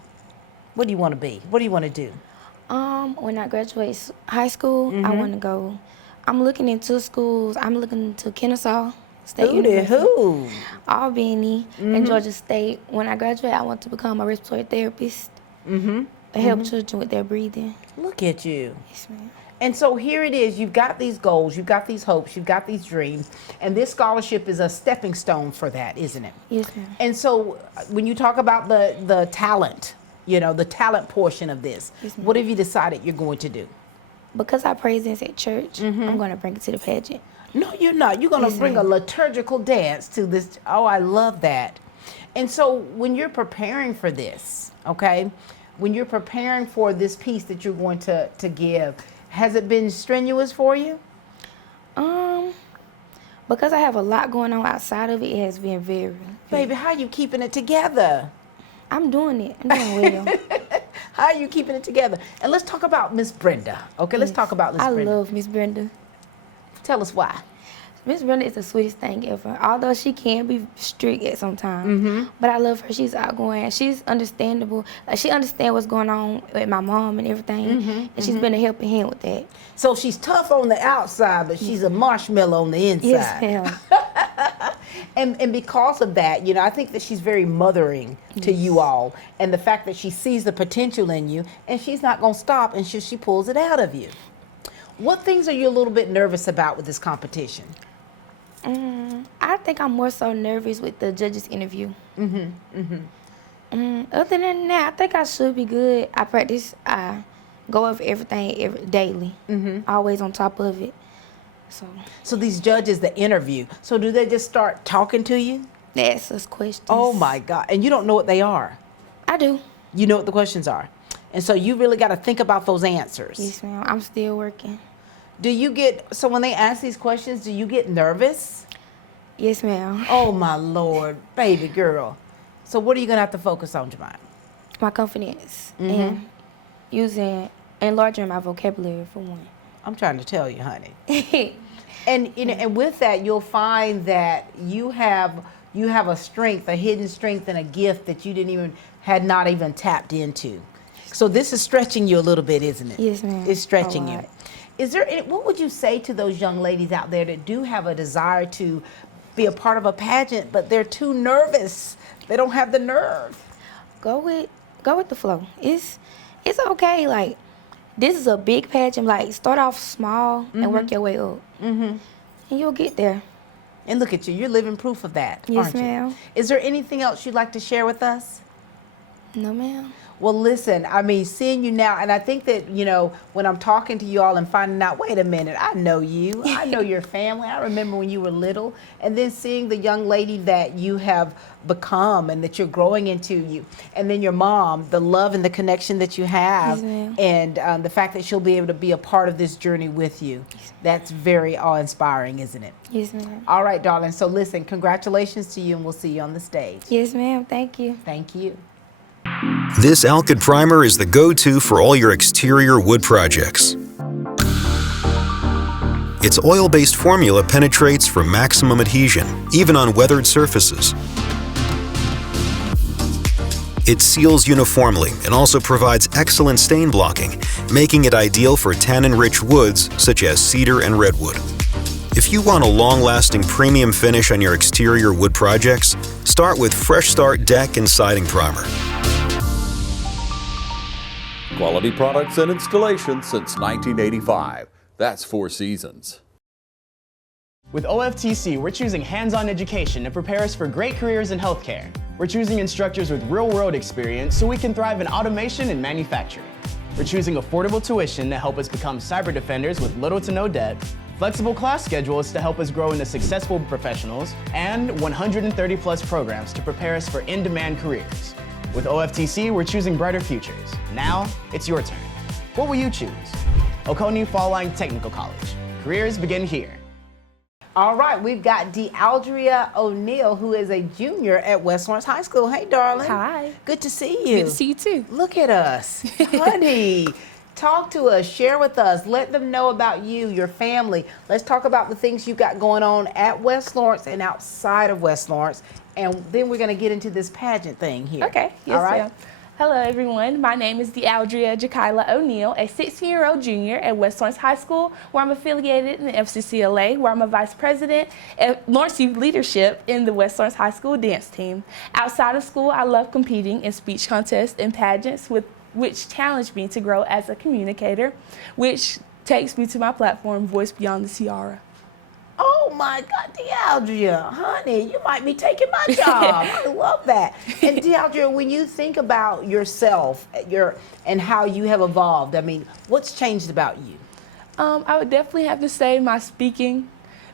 What do you want to be? What do you want to do? When I graduate high school, I want to go. I'm looking into schools. I'm looking into Kennesaw State University, Albany, and Georgia State. When I graduate, I want to become a respiratory therapist. Help children with their breathing. Look at you. Yes, ma'am. And so here it is, you've got these goals, you've got these hopes, you've got these dreams, and this scholarship is a stepping stone for that, isn't it? Yes, ma'am. And so when you talk about the talent, you know, the talent portion of this, what have you decided you're going to do? Because I praise dance at church, I'm going to bring it to the pageant. No, you're not. You're going to bring a liturgical dance to this. Oh, I love that. And so when you're preparing for this, okay, when you're preparing for this piece that you're going to give, has it been strenuous for you? Because I have a lot going on outside of it, it has been very. Baby, how are you keeping it together? I'm doing it. I'm doing well. How are you keeping it together? And let's talk about Miss Brenda. Okay, let's talk about Miss Brenda. I love Miss Brenda. Tell us why. Miss Brenda is the sweetest thing ever. Although she can be strict at some times, but I love her. She's outgoing. She's understandable. She understands what's going on with my mom and everything, and she's been a helping hand with that. So she's tough on the outside, but she's a marshmallow on the inside. Yes, ma'am. And because of that, you know, I think that she's very mothering to you all, and the fact that she sees the potential in you, and she's not going to stop until she pulls it out of you. What things are you a little bit nervous about with this competition? I think I'm more so nervous with the judges' interview. Other than that, I think I should be good. I practice. I go over everything daily. Always on top of it. So these judges, the interview. So do they just start talking to you? They ask us questions. Oh my God! And you don't know what they are? I do. You know what the questions are, and so you really got to think about those answers. Yes, ma'am. I'm still working. Do you get, so when they ask these questions, do you get nervous? Yes, ma'am. Oh my Lord, baby girl. So what are you gonna have to focus on, Jemima? My confidence and enlarging my vocabulary for one. I'm trying to tell you, honey. And and with that, you'll find that you have a strength, a hidden strength, and a gift that you had not even tapped into. So this is stretching you a little bit, isn't it? Yes, ma'am. It's stretching you. Is there what would you say to those young ladies out there that do have a desire to be a part of a pageant, but they're too nervous? They don't have the nerve. Go with the flow. It's okay. Like, this is a big pageant. Like, start off small and work your way up. And you'll get there. And look at you. You're living proof of that, Yes, aren't you? ma'am. Is there anything else you'd like to share with us? No, ma'am. Well, listen, I mean, seeing you now, and I think that, when I'm talking to you all and finding out, wait a minute, I know you. I know your family. I remember when you were little. And then seeing the young lady that you have become and that you're growing into you. And then your mom, the love and the connection that you have. Yes, and the fact that she'll be able to be a part of this journey with you. That's very awe-inspiring, isn't it? Yes, ma'am. All right, darling. So listen, congratulations to you, and we'll see you on the stage. Yes, ma'am. Thank you. Thank you. This Alkyd primer is the go-to for all your exterior wood projects. Its oil-based formula penetrates for maximum adhesion, even on weathered surfaces. It seals uniformly and also provides excellent stain blocking, making it ideal for tannin-rich woods such as cedar and redwood. If you want a long-lasting premium finish on your exterior wood projects, start with Fresh Start Deck and Siding Primer. Quality products and installation since 1985. That's 4 Seasons. With OFTC, we're choosing hands-on education to prepare us for great careers in healthcare. We're choosing instructors with real-world experience so we can thrive in automation and manufacturing. We're choosing affordable tuition to help us become cyber defenders with little to no debt, flexible class schedules to help us grow into successful professionals, and 130-plus programs to prepare us for in-demand careers. With OFTC, we're choosing brighter futures. Now, it's your turn. What will you choose? Oconee Fall Line Technical College. Careers begin here. All right, we've got DeAldria O'Neill, who is a junior at West Lawrence High School. Hey, darling. Hi. Good to see you. Good to see you too. Look at us. Honey, talk to us, share with us, let them know about you, your family. Let's talk about the things you got going on at West Lawrence and outside of West Lawrence. And then we're going to get into this pageant thing here. Okay. Yes, all right? ma'am. Hello, everyone. My name is DeAldria Jakila O'Neill, a 16-year-old junior at West Lawrence High School, where I'm affiliated in the FCCLA, where I'm a vice president at Lawrence Youth Leadership in the West Lawrence High School dance team. Outside of school, I love competing in speech contests and pageants, which challenged me to grow as a communicator, which takes me to my platform, Voice Beyond the Tiara. Oh my God, DeAldria, honey, you might be taking my job. I love that. And DeAldria, when you think about yourself, and how you have evolved, I mean, what's changed about you? I would definitely have to say my speaking,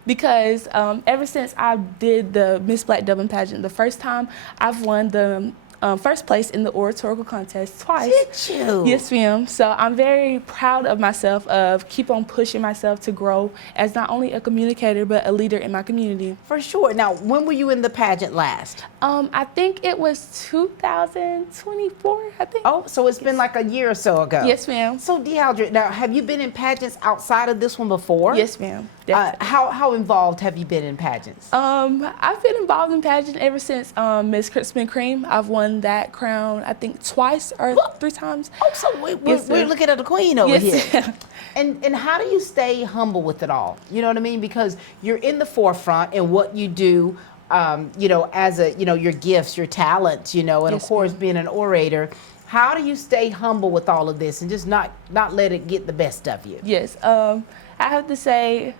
because ever since I did the Miss Black Dublin pageant the first time, I've won the first place in the oratorical contest twice. Did you? Yes, ma'am. So I'm very proud of myself, of keep on pushing myself to grow as not only a communicator, but a leader in my community. For sure. Now, when were you in the pageant last? I think it was 2024, I think. Oh, so it's been like a year or so ago. Yes, ma'am. So, DeAldria, now, have you been in pageants outside of this one before? Yes, ma'am. How involved have you been in pageants? I've been involved in pageant ever since Miss Crispin Cream. I've won that crown, I think, twice or 3 times. Oh, so we're looking at the queen over here. And how do you stay humble with it all? You know what I mean? Because you're in the forefront in what you do, as your gifts, your talents, and of course, being an orator. How do you stay humble with all of this and just not let it get the best of you? Yes, I have to say,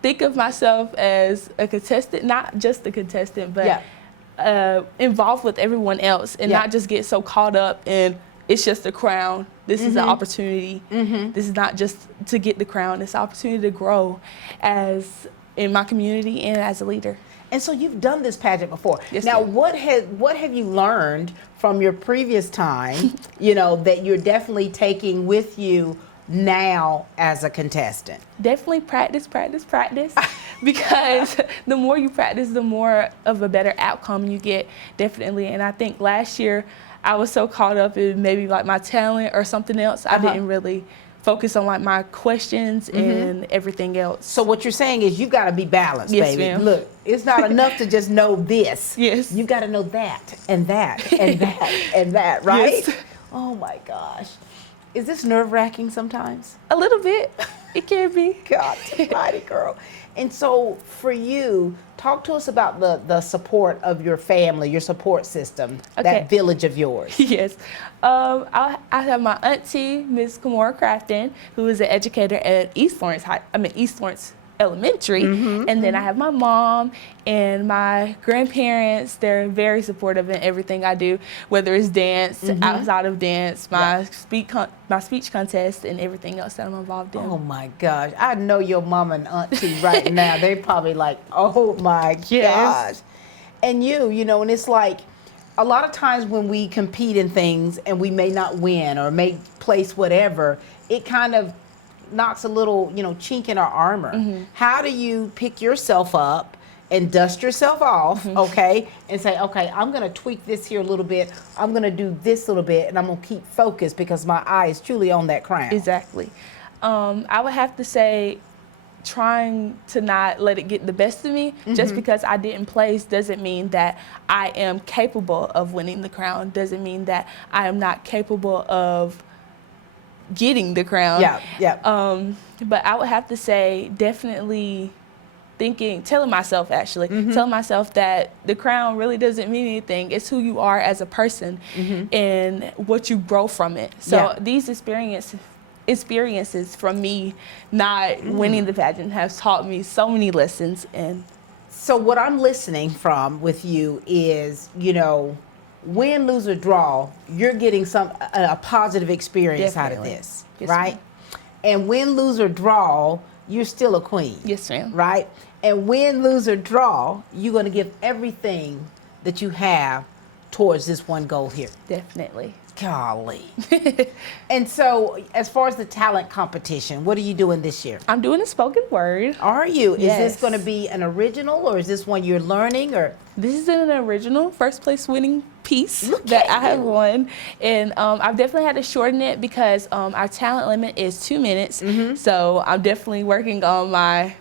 think of myself as a contestant, not just a contestant, but involved with everyone else, and not just get so caught up in it's just a crown. This is an opportunity. This is not just to get the crown. It's an opportunity to grow as in my community and as a leader. And so you've done this pageant before. Yes, now, ma'am. what have you learned from your previous time, that you're definitely taking with you now as a contestant? Definitely practice, because the more you practice, the more of a better outcome you get, definitely. And I think last year I was so caught up in maybe like my talent or something else, I didn't really focus on like my questions and everything else. So what you're saying is you got to be balanced, Yes, baby. ma'am. Look, it's not enough to just know this. Yes. You got to know that and that and that and that, right? Yes. Oh my gosh. Is this nerve-wracking sometimes? A little bit. It can be. God almighty, girl. And so for you, talk to us about the support of your family, your support system, that village of yours. Yes. I have my auntie, Miss Kamora Crafton, who is an educator at East Lawrence Elementary. And then I have my mom and my grandparents. They're very supportive in everything I do, whether it's dance, outside of dance, my speech contest, and everything else that I'm involved in. Oh my gosh. I know your mom and auntie right now. They're probably like, oh my gosh. And you know, and it's like, a lot of times when we compete in things and we may not win or may place whatever, it kind of knocks a little, you know, chink in our armor. How do you pick yourself up and dust yourself off, okay, and say, okay, I'm going to tweak this here a little bit, I'm going to do this a little bit, and I'm going to keep focused because my eye is truly on that crown? Exactly. I would have to say trying to not let it get the best of me. Just because I didn't place doesn't mean that I am capable of winning the crown, doesn't mean that I am not capable of getting the crown. But I would have to say definitely telling myself that the crown really doesn't mean anything. It's who you are as a person and what you grow from it. So these experiences from me not winning the pageant has taught me so many lessons. And so what I'm listening from with you is, you know, win, lose, or draw, you're getting a positive experience out of this, right? And win, lose, or draw, you're still a queen. Yes, ma'am. Right? And win, lose, or draw, you're going to give everything that you have towards this one goal here. Definitely. Golly. And so, as far as the talent competition, what are you doing this year? I'm doing a spoken word. Are you? Yes. Is this going to be an original, or is this one you're learning, or? This is an original first place winning piece that I have won. And I've definitely had to shorten it because our talent limit is 2 minutes. So I'm definitely working on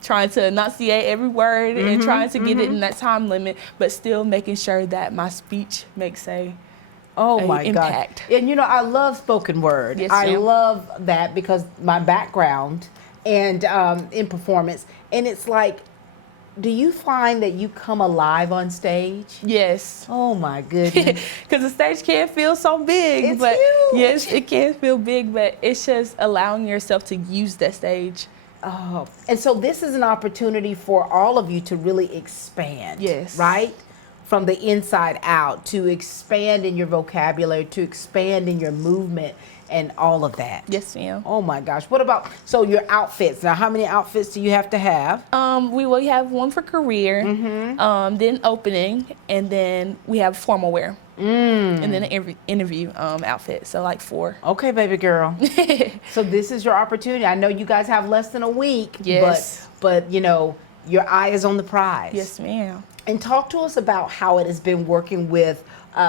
trying to enunciate every word and trying to get it in that time limit, but still making sure that my speech makes a impact. And you know, I love spoken word. Yes, I ma'am. love that because my background and in performance, and it's like, do you find that you come alive on stage? Yes. Oh my goodness. Because the stage can feel so big. It's but huge. Yes, it can feel big, but it's just allowing yourself to use that stage. Oh, and so this is an opportunity for all of you to really expand. Yes. Right? From the inside out, to expand in your vocabulary, to expand in your movement and all of that. Yes, ma'am. Oh my gosh. What about, so your outfits? Now, how many outfits do you have to have? We will have one for career, then opening, and then we have formal wear. And then an interview outfit, so like 4. Okay, baby girl. So this is your opportunity. I know you guys have less than a week, Yes. but you know, your eye is on the prize. Yes, ma'am. And talk to us about how it has been working with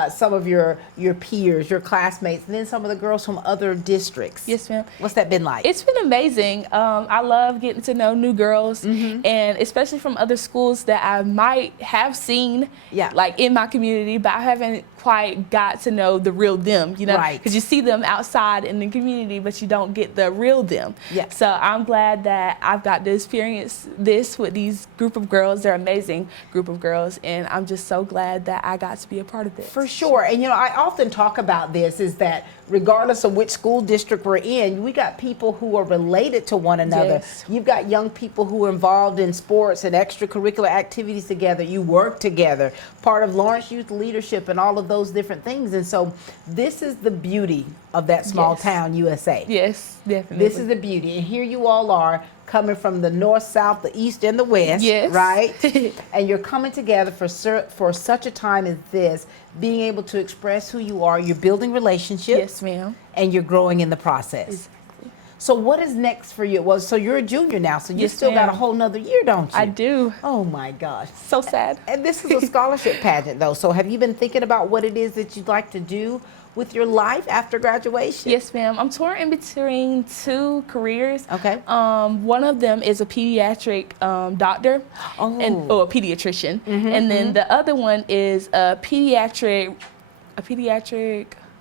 some of your peers, your classmates, and then some of the girls from other districts. Yes, ma'am. What's that been like? It's been amazing. I love getting to know new girls, and especially from other schools that I might have seen, like in my community, but I haven't quite got to know the real them, you know? Right. Because you see them outside in the community, but you don't get the real them. Yeah. So I'm glad that I've got to experience this with these group of girls. They're an amazing group of girls, and I'm just so glad that I got to be a part of this. For sure. And you know, I often talk about this, is that regardless of which school district we're in, we got people who are related to one another. Yes. You've got young people who are involved in sports and extracurricular activities together. You work together, part of Lawrence Youth Leadership and all of those different things. And so this is the beauty of that small town USA. Yes, definitely. This is the beauty. And here you all are, coming from the north, south, the east, and the west, Yes. right? And you're coming together for such a time as this, being able to express who you are. You're building relationships. Yes, ma'am. And you're growing in the process. Exactly. So what is next for you? Well, so you're a junior now, so you Yes, still got a ma'am. whole nother year, don't you? I do. Oh my gosh. So sad. And this is a scholarship pageant though, so have you been thinking about what it is that you'd like to do with your life after graduation? Yes, ma'am. I'm torn in between two careers. Okay. One of them is a pediatric doctor, or a pediatrician, and then the other one is a pediatric.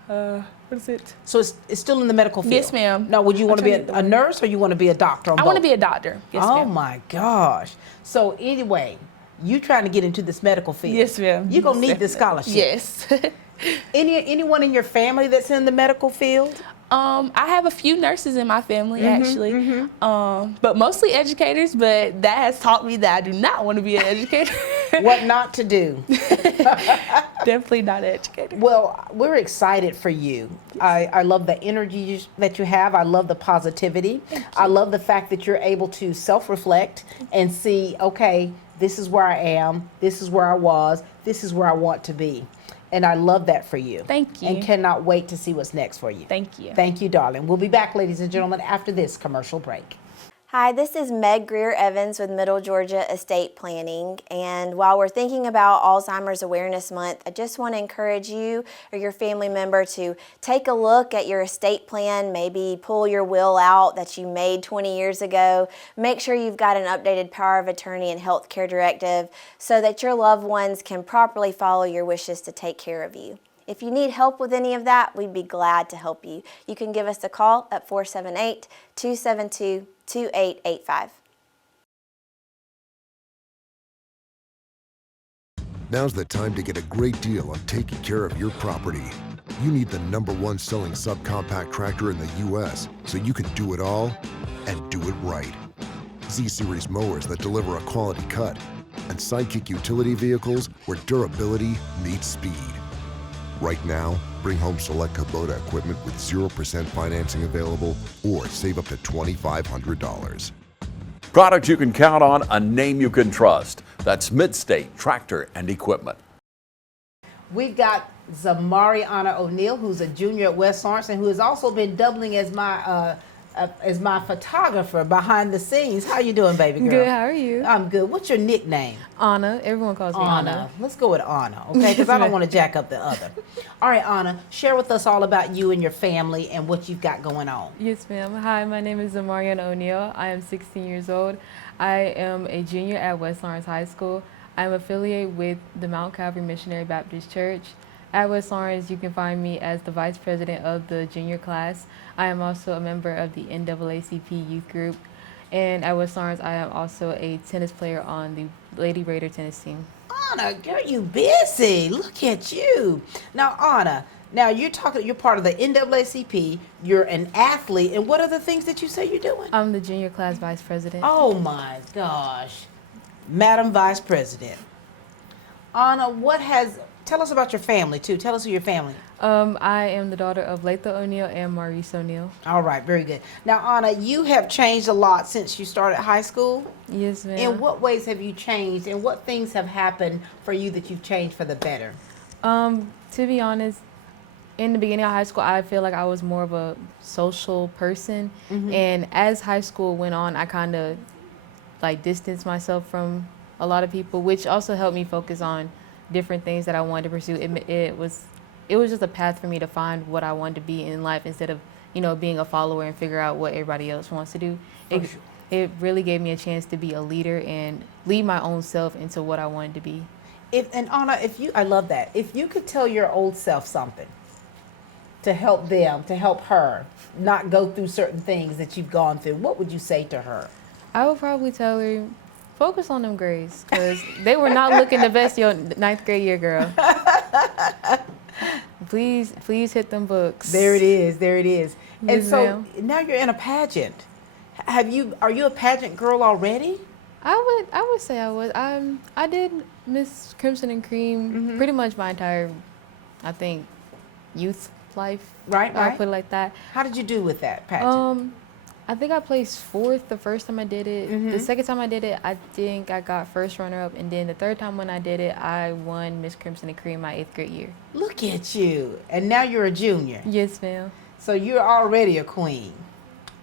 What is it? So it's still in the medical field? Yes, ma'am. Now, would you want to be a nurse or you want to be a doctor? I want to be a doctor. Yes, oh ma'am. my gosh. So anyway, you trying to get into this medical field? Yes, ma'am. You're going to need this scholarship. Yes. Anyone in your family that's in the medical field? I have a few nurses in my family, actually, but mostly educators, but that has taught me that I do not want to be an educator. What not to do. Definitely not an educator. Well, we're excited for you. I love the energy that you have. I love the positivity. I love the fact that you're able to self-reflect and see, okay, this is where I am, this is where I was, this is where I want to be. And I love that for you. Thank you. And cannot wait to see what's next for you. Thank you. Thank you, darling. We'll be back, ladies and gentlemen, after this commercial break. Hi, this is Meg Greer Evans with Middle Georgia Estate Planning, and while we're thinking about Alzheimer's Awareness Month, I just want to encourage you or your family member to take a look at your estate plan, maybe pull your will out that you made 20 years ago. Make sure you've got an updated power of attorney and healthcare directive so that your loved ones can properly follow your wishes to take care of you. If you need help with any of that, we'd be glad to help you. You can give us a call at 478-272-2885. Now's the time to get a great deal on taking care of your property. You need the #1 selling subcompact tractor in the U.S. so you can do it all and do it right. Z-Series mowers that deliver a quality cut, and Sidekick utility vehicles where durability meets speed. Right now, bring home select Kubota equipment with 0% financing available or save up to $2,500. Product you can count on, a name you can trust. That's Midstate Tractor and Equipment. We've got Zamariana O'Neill, who's a junior at West Lawrence and who has also been doubling as my photographer behind the scenes. How you doing, baby girl? Good, how are you? I'm good. What's your nickname? Anna. Everyone calls me Anna. Let's go with Anna, okay? Because I don't want to jack up the other. All right, Anna, share with us all about you and your family and what you've got going on. Yes, ma'am. Hi, my name is Zamariana O'Neill. I am 16 years old. I am a junior at West Lawrence High School. I am affiliated with the Mount Calvary Missionary Baptist Church. At West Lawrence, you can find me as the vice president of the junior class. I am also a member of the NAACP youth group. And at West Lawrence, I am also a tennis player on the Lady Raider tennis team. Anna, girl, you busy. Look at you. Now, Anna, you're part of the NAACP, you're an athlete, and what are the things that you say you're doing? I'm the junior class vice president. Oh my gosh. Madam Vice President. Anna, tell us about your family too. Tell us who your family. I am the daughter of Latha O'Neill and Maurice O'Neill. All right, very good. Now, Anna, you have changed a lot since you started high school. Yes, ma'am. In what ways have you changed, and what things have happened for you that you've changed for the better? To be honest, in the beginning of high school, I feel like I was more of a social person, and as high school went on, I kind of distanced myself from a lot of people, which also helped me focus on different things that I wanted to pursue. It was just a path for me to find what I wanted to be in life instead of, being a follower and figure out what everybody else wants to do. It really gave me a chance to be a leader and lead my own self into what I wanted to be. Anna, I love that. If you could tell your old self something to help her not go through certain things that you've gone through, what would you say to her? I would probably tell her, focus on them grades, because they were not looking the best your 9th grade year, girl. Please hit them books. There it is. Yes, And so ma'am. now you're in a pageant. Are you a pageant girl already? I would say I was. I did Miss Crimson and Cream pretty much my entire, I think, youth life. Right. I'll put it like that. How did you do with that pageant? I think I placed 4th the first time I did it. The second time I did it, I think I got first runner-up, and then the third time when I did it, I won Miss Crimson and Cream my 8th grade year. Look at you. And now you're a junior. Yes, ma'am. So you're already a queen.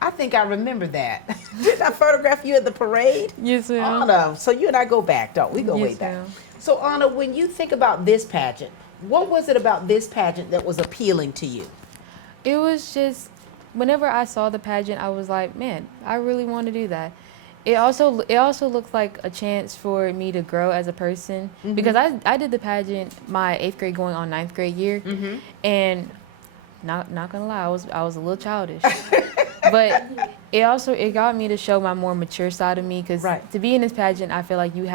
I think I remember that. Didn't I photograph you at the parade? Yes, ma'am. Anna, so you and I go back, don't we? Go way Yes, back. ma'am. So Anna, when you think about this pageant, what was it about this pageant that was appealing to you? It was just, whenever I saw the pageant, I was like, man, I really want to do that. It also looked like a chance for me to grow as a person, because I did the pageant my 8th grade going on 9th grade year, and not gonna lie, I was a little childish. But it got me to show my more mature side of me, because to be in this pageant, I feel like you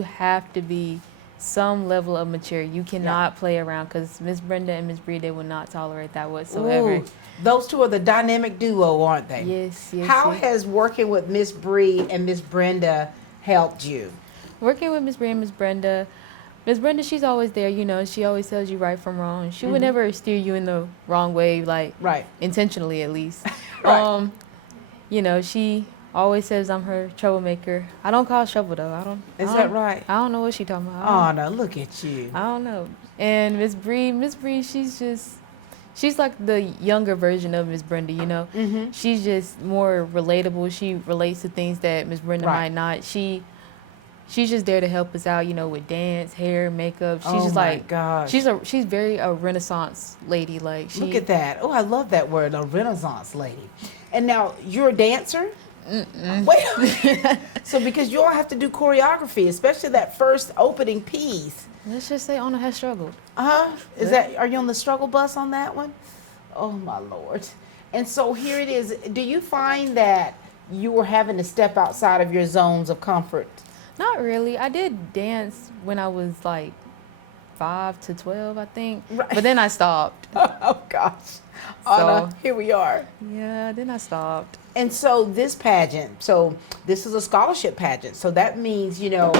have to be some level of mature. You cannot play around, because Miss Brenda and Miss Bree, they will not tolerate that whatsoever. Ooh, those two are the dynamic duo, aren't they? Yes, yes. How yes. has working with Miss Bree and Miss Brenda helped you? Working with Miss Bree and Miss Brenda, she's always there, you know. She always tells you right from wrong. She would never steer you in the wrong way, like intentionally at least. You know, she always says I'm her troublemaker. I don't cause trouble though. Is that right? I don't know what she talking about. Oh no, look at you. I don't know. And Miss Bree, she's like the younger version of Miss Brenda, you know. She's just more relatable. She relates to things that Miss Brenda might not. She's just there to help us out, you know, with dance, hair, makeup. She's just like, gosh. she's very a Renaissance lady. Like, Look at that. Oh, I love that word, a Renaissance lady. And now you're a dancer? Wait a minute. So because you all have to do choreography, especially that first opening piece. Let's just say Anna has struggled. Are you on the struggle bus on that one? Oh my Lord. And so here it is. Do you find that you were having to step outside of your zones of comfort? Not really. I did dance when I was like 5 to 12, I think. Right. But then I stopped. Oh gosh. Anna, here we are. Yeah, then I stopped. And so this pageant, this is a scholarship pageant. So that means, you know,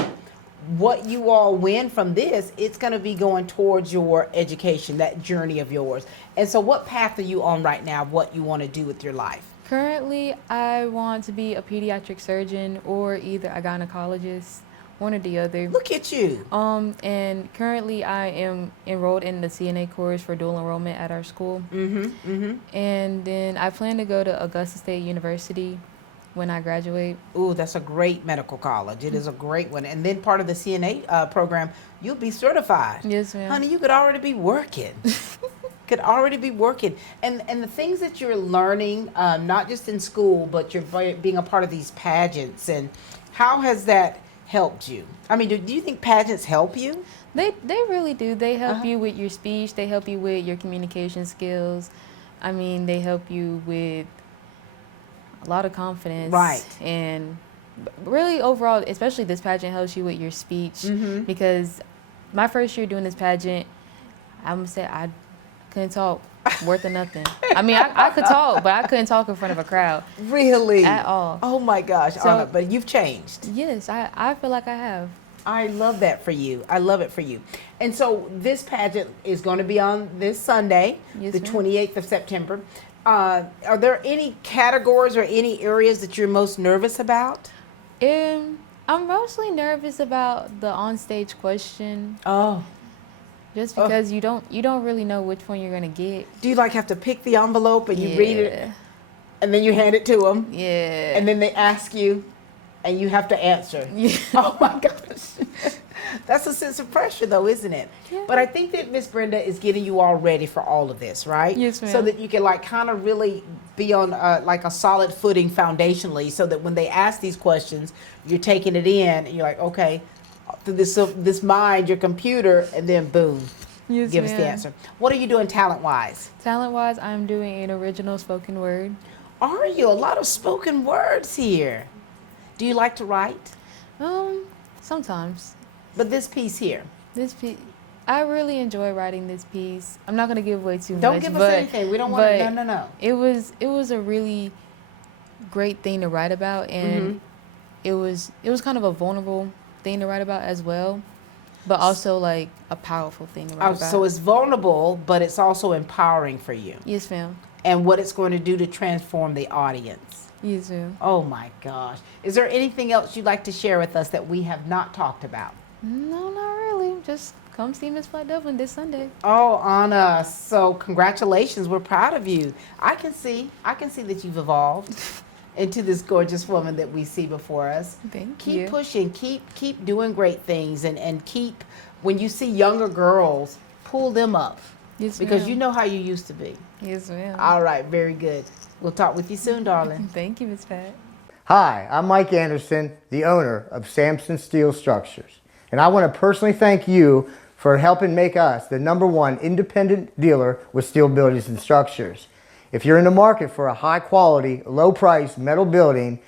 what you all win from this, it's going to be going towards your education, that journey of yours. And so what path are you on right now, what you want to do with your life? Currently, I want to be a pediatric surgeon or either a gynecologist, one or the other. Look at you. And currently I am enrolled in the CNA course for dual enrollment at our school. And then I plan to go to Augusta State University when I graduate. Ooh, that's a great medical college. It is a great one. And then part of the CNA program, you'll be certified. Yes, ma'am. Honey, you could already be working. Could already be working. And the things that you're learning, not just in school, but you're being a part of these pageants, and how has that helped you? I mean, do you think pageants help you? They really do. They help you with your speech. They help you with your communication skills. I mean, they help you with a lot of confidence. Right. And really overall, especially this pageant helps you with your speech, because my first year doing this pageant, I'm gonna say I couldn't talk worth of nothing. I mean, I could talk, but I couldn't talk in front of a crowd. Really? At all. Oh my gosh, So- Anna, but you've changed. Yes, I feel like I have. I love that for you. I love it for you. And so this pageant is going to be on this Sunday, Yes, the ma'am. 28th of September. Are there any categories or any areas that you're most nervous about? I'm mostly nervous about the onstage question. Oh. Just because you don't really know which one you're gonna get. Do you like have to pick the envelope and you read it and then you hand it to them? Yeah. And then they ask you and you have to answer. Yeah. Oh my gosh. That's a sense of pressure though, isn't it? Yeah. But I think that Miss Brenda is getting you all ready for all of this, right? Yes, ma'am. So that you can like kind of really be on like a solid footing foundationally, so that when they ask these questions, you're taking it in and you're like, okay, through this mind, your computer, and then boom, Yes, give us the ma'am. answer. What are you doing talent-wise? Talent-wise, I'm doing an original spoken word. Are you? A lot of spoken words here. Do you like to write? Sometimes. But this piece here. This piece, I really enjoy writing this piece. I'm not gonna give away too much. Don't give us anything. We don't want to. No. It was a really great thing to write about, and it was kind of a vulnerable thing to write about as well, but also like a powerful thing to write about. So it's vulnerable, but it's also empowering for you. Yes, ma'am. And what it's going to do to transform the audience. Yes, ma'am. Oh my gosh. Is there anything else you'd like to share with us that we have not talked about? No, not really. Just come see Miss Black Dublin this Sunday. Oh, Anna, so congratulations. We're proud of you. I can see that you've evolved into this gorgeous woman that we see before us. Thank you. Keep pushing, keep doing great things, and keep, when you see younger girls, pull them up. Yes, because ma'am. you know how you used to be. Yes, ma'am. All right, very good. We'll talk with you soon, darling. Thank you, Miss Pat. Hi, I'm Mike Anderson, the owner of Sampson Steel Structures, and I want to personally thank you for helping make us the #1 independent dealer with steel buildings and structures. If you're in the market for a high quality, low price metal building,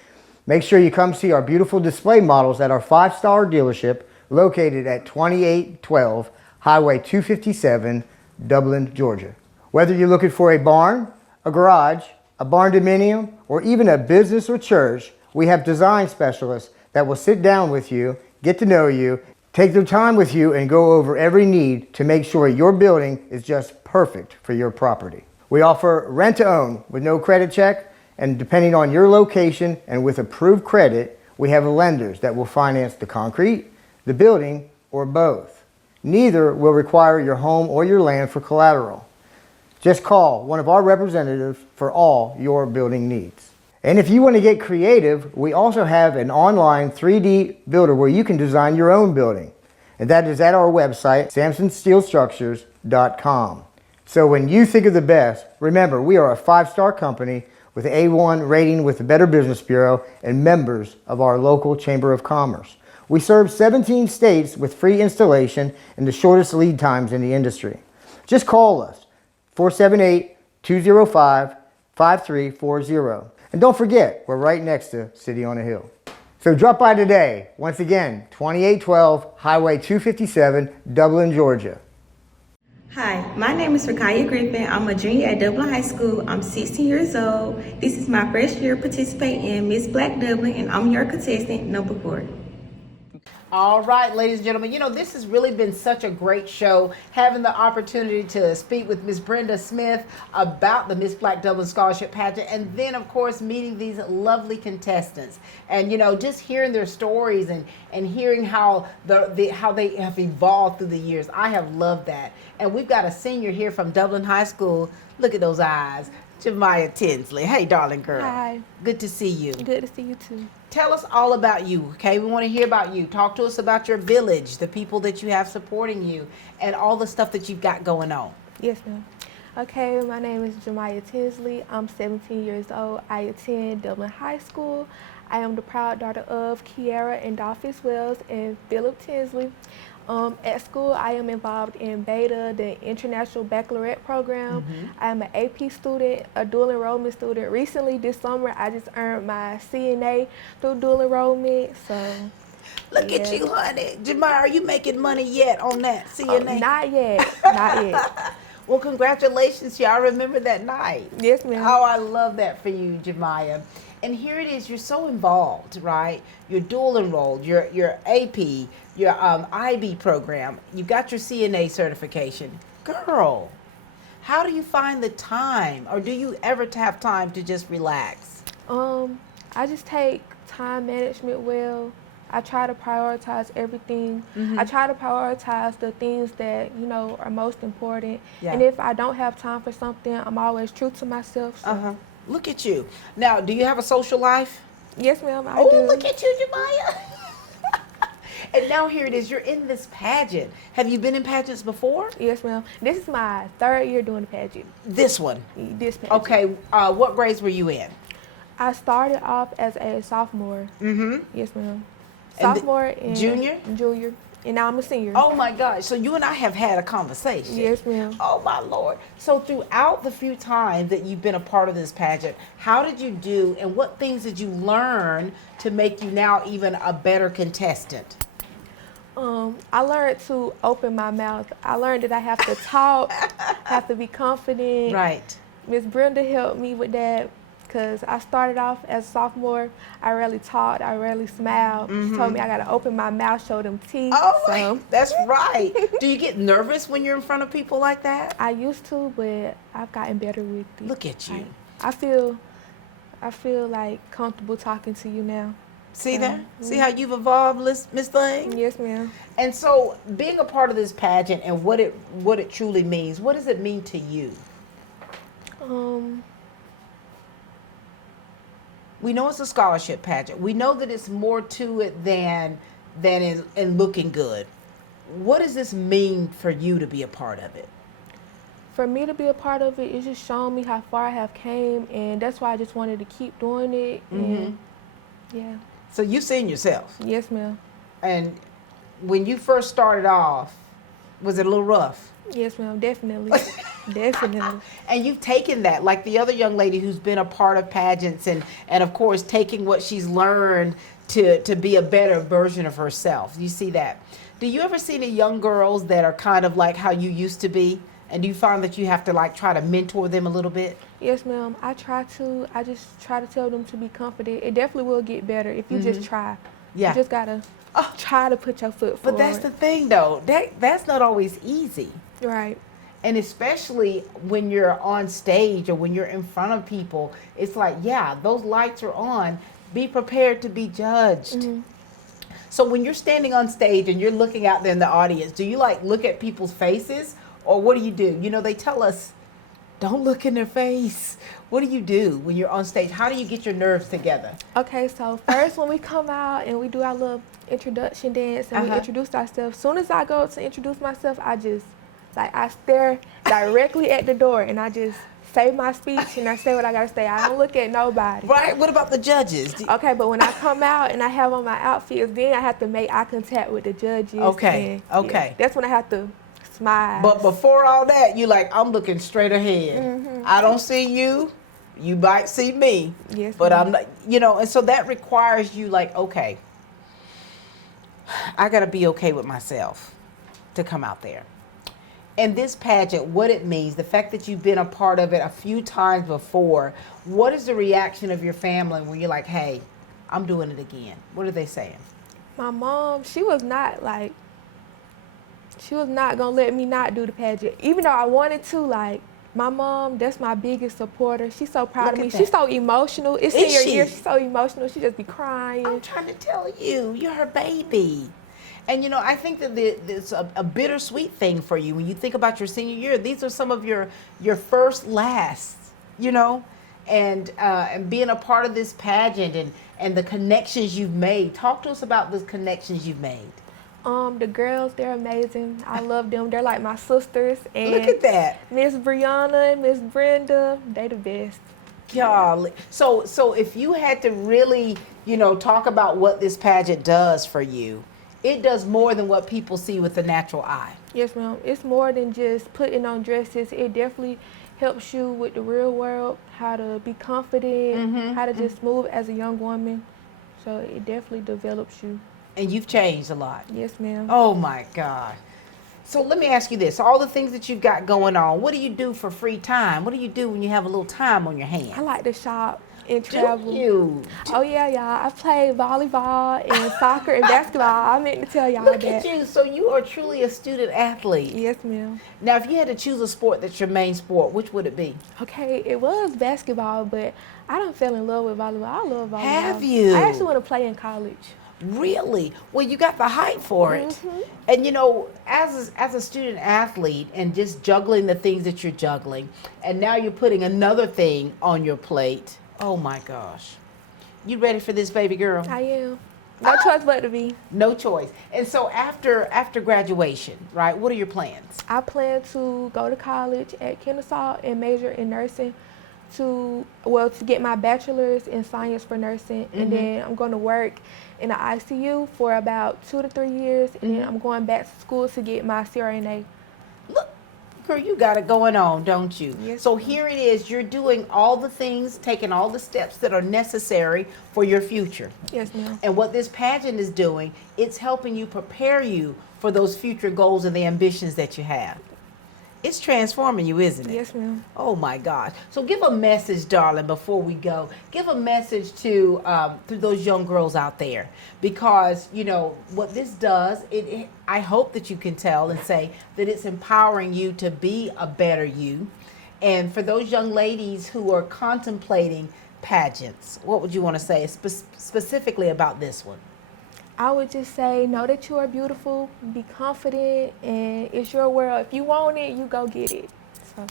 make sure you come see our beautiful display models at our 5-star dealership located at 2812 Highway 257, Dublin, Georgia. Whether you're looking for a barn, a garage, a barn dominium, or even a business or church, we have design specialists that will sit down with you, get to know you, take their time with you, and go over every need to make sure your building is just perfect for your property. We offer rent to own with no credit check, and depending on your location and with approved credit, we have lenders that will finance the concrete, the building, or both. Neither will require your home or your land for collateral. Just call one of our representatives for all your building needs. And if you want to get creative, we also have an online 3D builder where you can design your own building. And that is at our website, samsonsteelstructures.com. So when you think of the best, remember we are a 5-star company with an A1 rating with the Better Business Bureau and members of our local Chamber of Commerce. We serve 17 states with free installation and the shortest lead times in the industry. Just call us, 478-205-5340. And don't forget, we're right next to City on a Hill. So drop by today. Once again, 2812 Highway 257, Dublin, Georgia. Hi, my name is Rakaya Griffin. I'm a junior at Dublin High School. I'm 16 years old. This is my first year participating in Miss Black Dublin, and I'm your contestant, number 4. All right, ladies and gentlemen, you know, this has really been such a great show, having the opportunity to speak with Miss Brenda Smith about the Miss Black Dublin Scholarship Pageant, and then, of course, meeting these lovely contestants. And, you know, just hearing their stories and hearing how how they have evolved through the years. I have loved that. And we've got a senior here from Dublin High School. Look at those eyes. Jemiah Tinsley. Hey, darling girl. Hi. Good to see you. Good to see you too. Tell us all about you, okay? We want to hear about you. Talk to us about your village, the people that you have supporting you, and all the stuff that you've got going on. Yes, ma'am. Okay, my name is Jemiah Tinsley. I'm 17 years old. I attend Dublin High School. I am the proud daughter of Kiara and Dolphus Wells and Philip Tinsley. At school, I am involved in BETA, the International Baccalaureate Program. I am an AP student, a dual enrollment student. Recently, this summer, I just earned my CNA through dual enrollment. So, Look at you, honey. Jemiah, are you making money yet on that CNA? Not yet, not yet. Well, congratulations, y'all. Remember that night. Yes, ma'am. Oh, I love that for you, Jemiah. And here it is, you're so involved, right? You're dual enrolled, your AP, your IB program, you got your CNA certification. Girl, how do you find the time, or do you ever have time to just relax? I just take time management well. I try to prioritize everything. I try to prioritize the things that, you know, are most important. Yeah. And if I don't have time for something, I'm always true to myself. So. Look at you. Now, do you have a social life? Yes, ma'am, I do. Oh, look at you, Jemiah. And now here it is, you're in this pageant. Have you been in pageants before? Yes, ma'am. This is my 3rd year doing the pageant. This one? This pageant. Okay, what grades were you in? I started off as a sophomore. Yes, ma'am. Sophomore and junior? Junior. And now I'm a senior. Oh my gosh, so you and I have had a conversation. Yes, ma'am. Oh my Lord. So throughout the few times that you've been a part of this pageant, how did you do, and what things did you learn to make you now even a better contestant? I learned to open my mouth. I learned that I have to talk, have to be confident. Right. Miss Brenda helped me with that because I started off as a sophomore. I rarely talked, I rarely smiled. She told me I got to open my mouth, show them teeth. Oh, that's right. Do you get nervous when you're in front of people like that? I used to, but I've gotten better with it. Look at you. I feel like comfortable talking to you now. See that? See how you've evolved, Miss Thing? Yes, ma'am. And so, being a part of this pageant and what it truly means, what does it mean to you? We know it's a scholarship pageant. We know that it's more to it than in looking good. What does this mean for you to be a part of it? For me to be a part of it, it's just showing me how far I have came, and that's why I just wanted to keep doing it. And yeah. So you seen yourself? Yes, ma'am. And when you first started off, was it a little rough? Yes, ma'am. Definitely. Definitely. And you've taken that, like the other young lady who's been a part of pageants and of course taking what she's learned to be a better version of herself. You see that? Do you ever see any young girls that are kind of like how you used to be? And do you find that you have to like try to mentor them a little bit? Yes, ma'am. I just try to tell them to be confident. It definitely will get better if you just try. Yeah. You just gotta try to put your foot forward. But that's the thing though, that's not always easy. Right. And especially when you're on stage or when you're in front of people, it's like, yeah, those lights are on. Be prepared to be judged. So when you're standing on stage and you're looking out there in the audience, do you like look at people's faces? Or what do? You know, they tell us, don't look in their face. What do you do when you're on stage? How do you get your nerves together? Okay, so first when we come out and we do our little introduction dance and we introduce ourselves, as soon as I go to introduce myself, I stare directly at the door and I just say my speech and I say what I gotta say. I don't look at nobody. Right, what about the judges? Okay, but when I come out and I have on my outfits, then I have to make eye contact with the judges. Okay, and, okay. Yeah, that's when I have to smile. But before all that, you like, I'm looking straight ahead. I don't see you. You might see me. Yes, but ma'am. I'm not, you know, and so that requires you like, okay, I got to be okay with myself to come out there. And this pageant, what it means, the fact that you've been a part of it a few times before, what is the reaction of your family when you're like, hey, I'm doing it again? What are they saying? My mom, she was not gonna let me not do the pageant. Even though I wanted to, like, my mom, that's my biggest supporter. She's so proud of me. She's so emotional. It's in your ear. She's so emotional. She just be crying. I'm trying to tell you, you're her baby. And you know, I think that it's a bittersweet thing for you when you think about your senior year. These are some of your first lasts, you know, and being a part of this pageant and the connections you've made. Talk to us about the connections you've made. The girls, they're amazing. I love them. They're like my sisters. And look at that. Miss Brianna and Miss Brenda, they the best. Golly. So if you had to really, you know, talk about what this pageant does for you, it does more than what people see with the natural eye. Yes, ma'am. It's more than just putting on dresses. It definitely helps you with the real world, how to be confident, how to just move as a young woman. So it definitely develops you. And you've changed a lot. Yes, ma'am. Oh my God. So let me ask you this. All the things that you've got going on, what do you do for free time? What do you do when you have a little time on your hands? I like to shop and travel. Do you? Oh yeah, y'all. I play volleyball and soccer and basketball. I meant to tell y'all Look that. at you. So you are truly a student athlete. Yes, ma'am. Now, if you had to choose a sport that's your main sport, which would it be? Okay, it was basketball, but I done fell in love with volleyball. I love volleyball. Have you? I actually want to play in college. Really? Well, you got the height for it. And you know, as a student athlete and just juggling the things that you're juggling, and now you're putting another thing on your plate. Oh my gosh. You ready for this, baby girl? I am. No choice but to be. No choice. And so after graduation, right, what are your plans? I plan to go to college at Kennesaw and major in nursing to get my bachelor's in science for nursing. And then I'm going to work in the ICU for about 2 to 3 years. And then I'm going back to school to get my CRNA. Look, girl, you got it going on, don't you? Yes. So here it is. You're doing all the things, taking all the steps that are necessary for your future. Yes, ma'am. And what this pageant is doing, it's helping you prepare you for those future goals and the ambitions that you have. It's transforming you, isn't it? Yes, ma'am. Oh my gosh. So give a message, darling, before we go. Give a message to those young girls out there, because you know what this does. I hope that you can tell and say that it's empowering you to be a better you. And for those young ladies who are contemplating pageants, what would you want to say specifically about this one? I would just say, know that you are beautiful, be confident, and it's your world. If you want it, you go get it. So.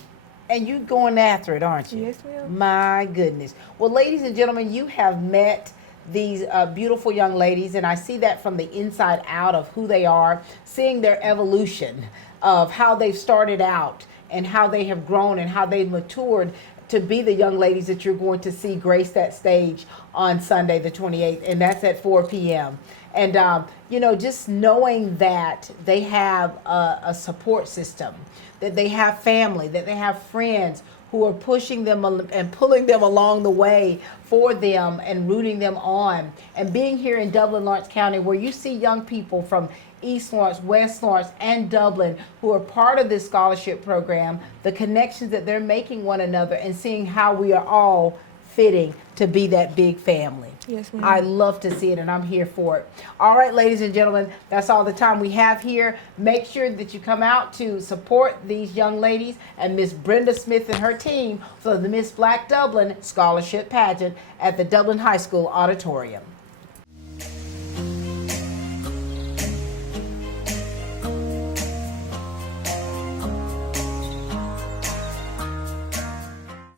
And you going after it, aren't you? Yes, ma'am. My goodness. Well, ladies and gentlemen, you have met these beautiful young ladies, and I see that from the inside out of who they are, seeing their evolution of how they've started out and how they have grown and how they've matured to be the young ladies that you're going to see grace that stage on Sunday the 28th, and that's at 4 p.m. And, you know, just knowing that they have a support system, that they have family, that they have friends who are pushing them and pulling them along the way for them and rooting them on. And being here in Dublin, Lawrence County, where you see young people from East Lawrence, West Lawrence, and Dublin who are part of this scholarship program, the connections that they're making one another and seeing how we are all fitting to be that big family. Yes, ma'am. I love to see it, and I'm here for it. All right, ladies and gentlemen, that's all the time we have here. Make sure that you come out to support these young ladies and Miss Brenda Smith and her team for the Miss Black Dublin Scholarship Pageant at the Dublin High School Auditorium.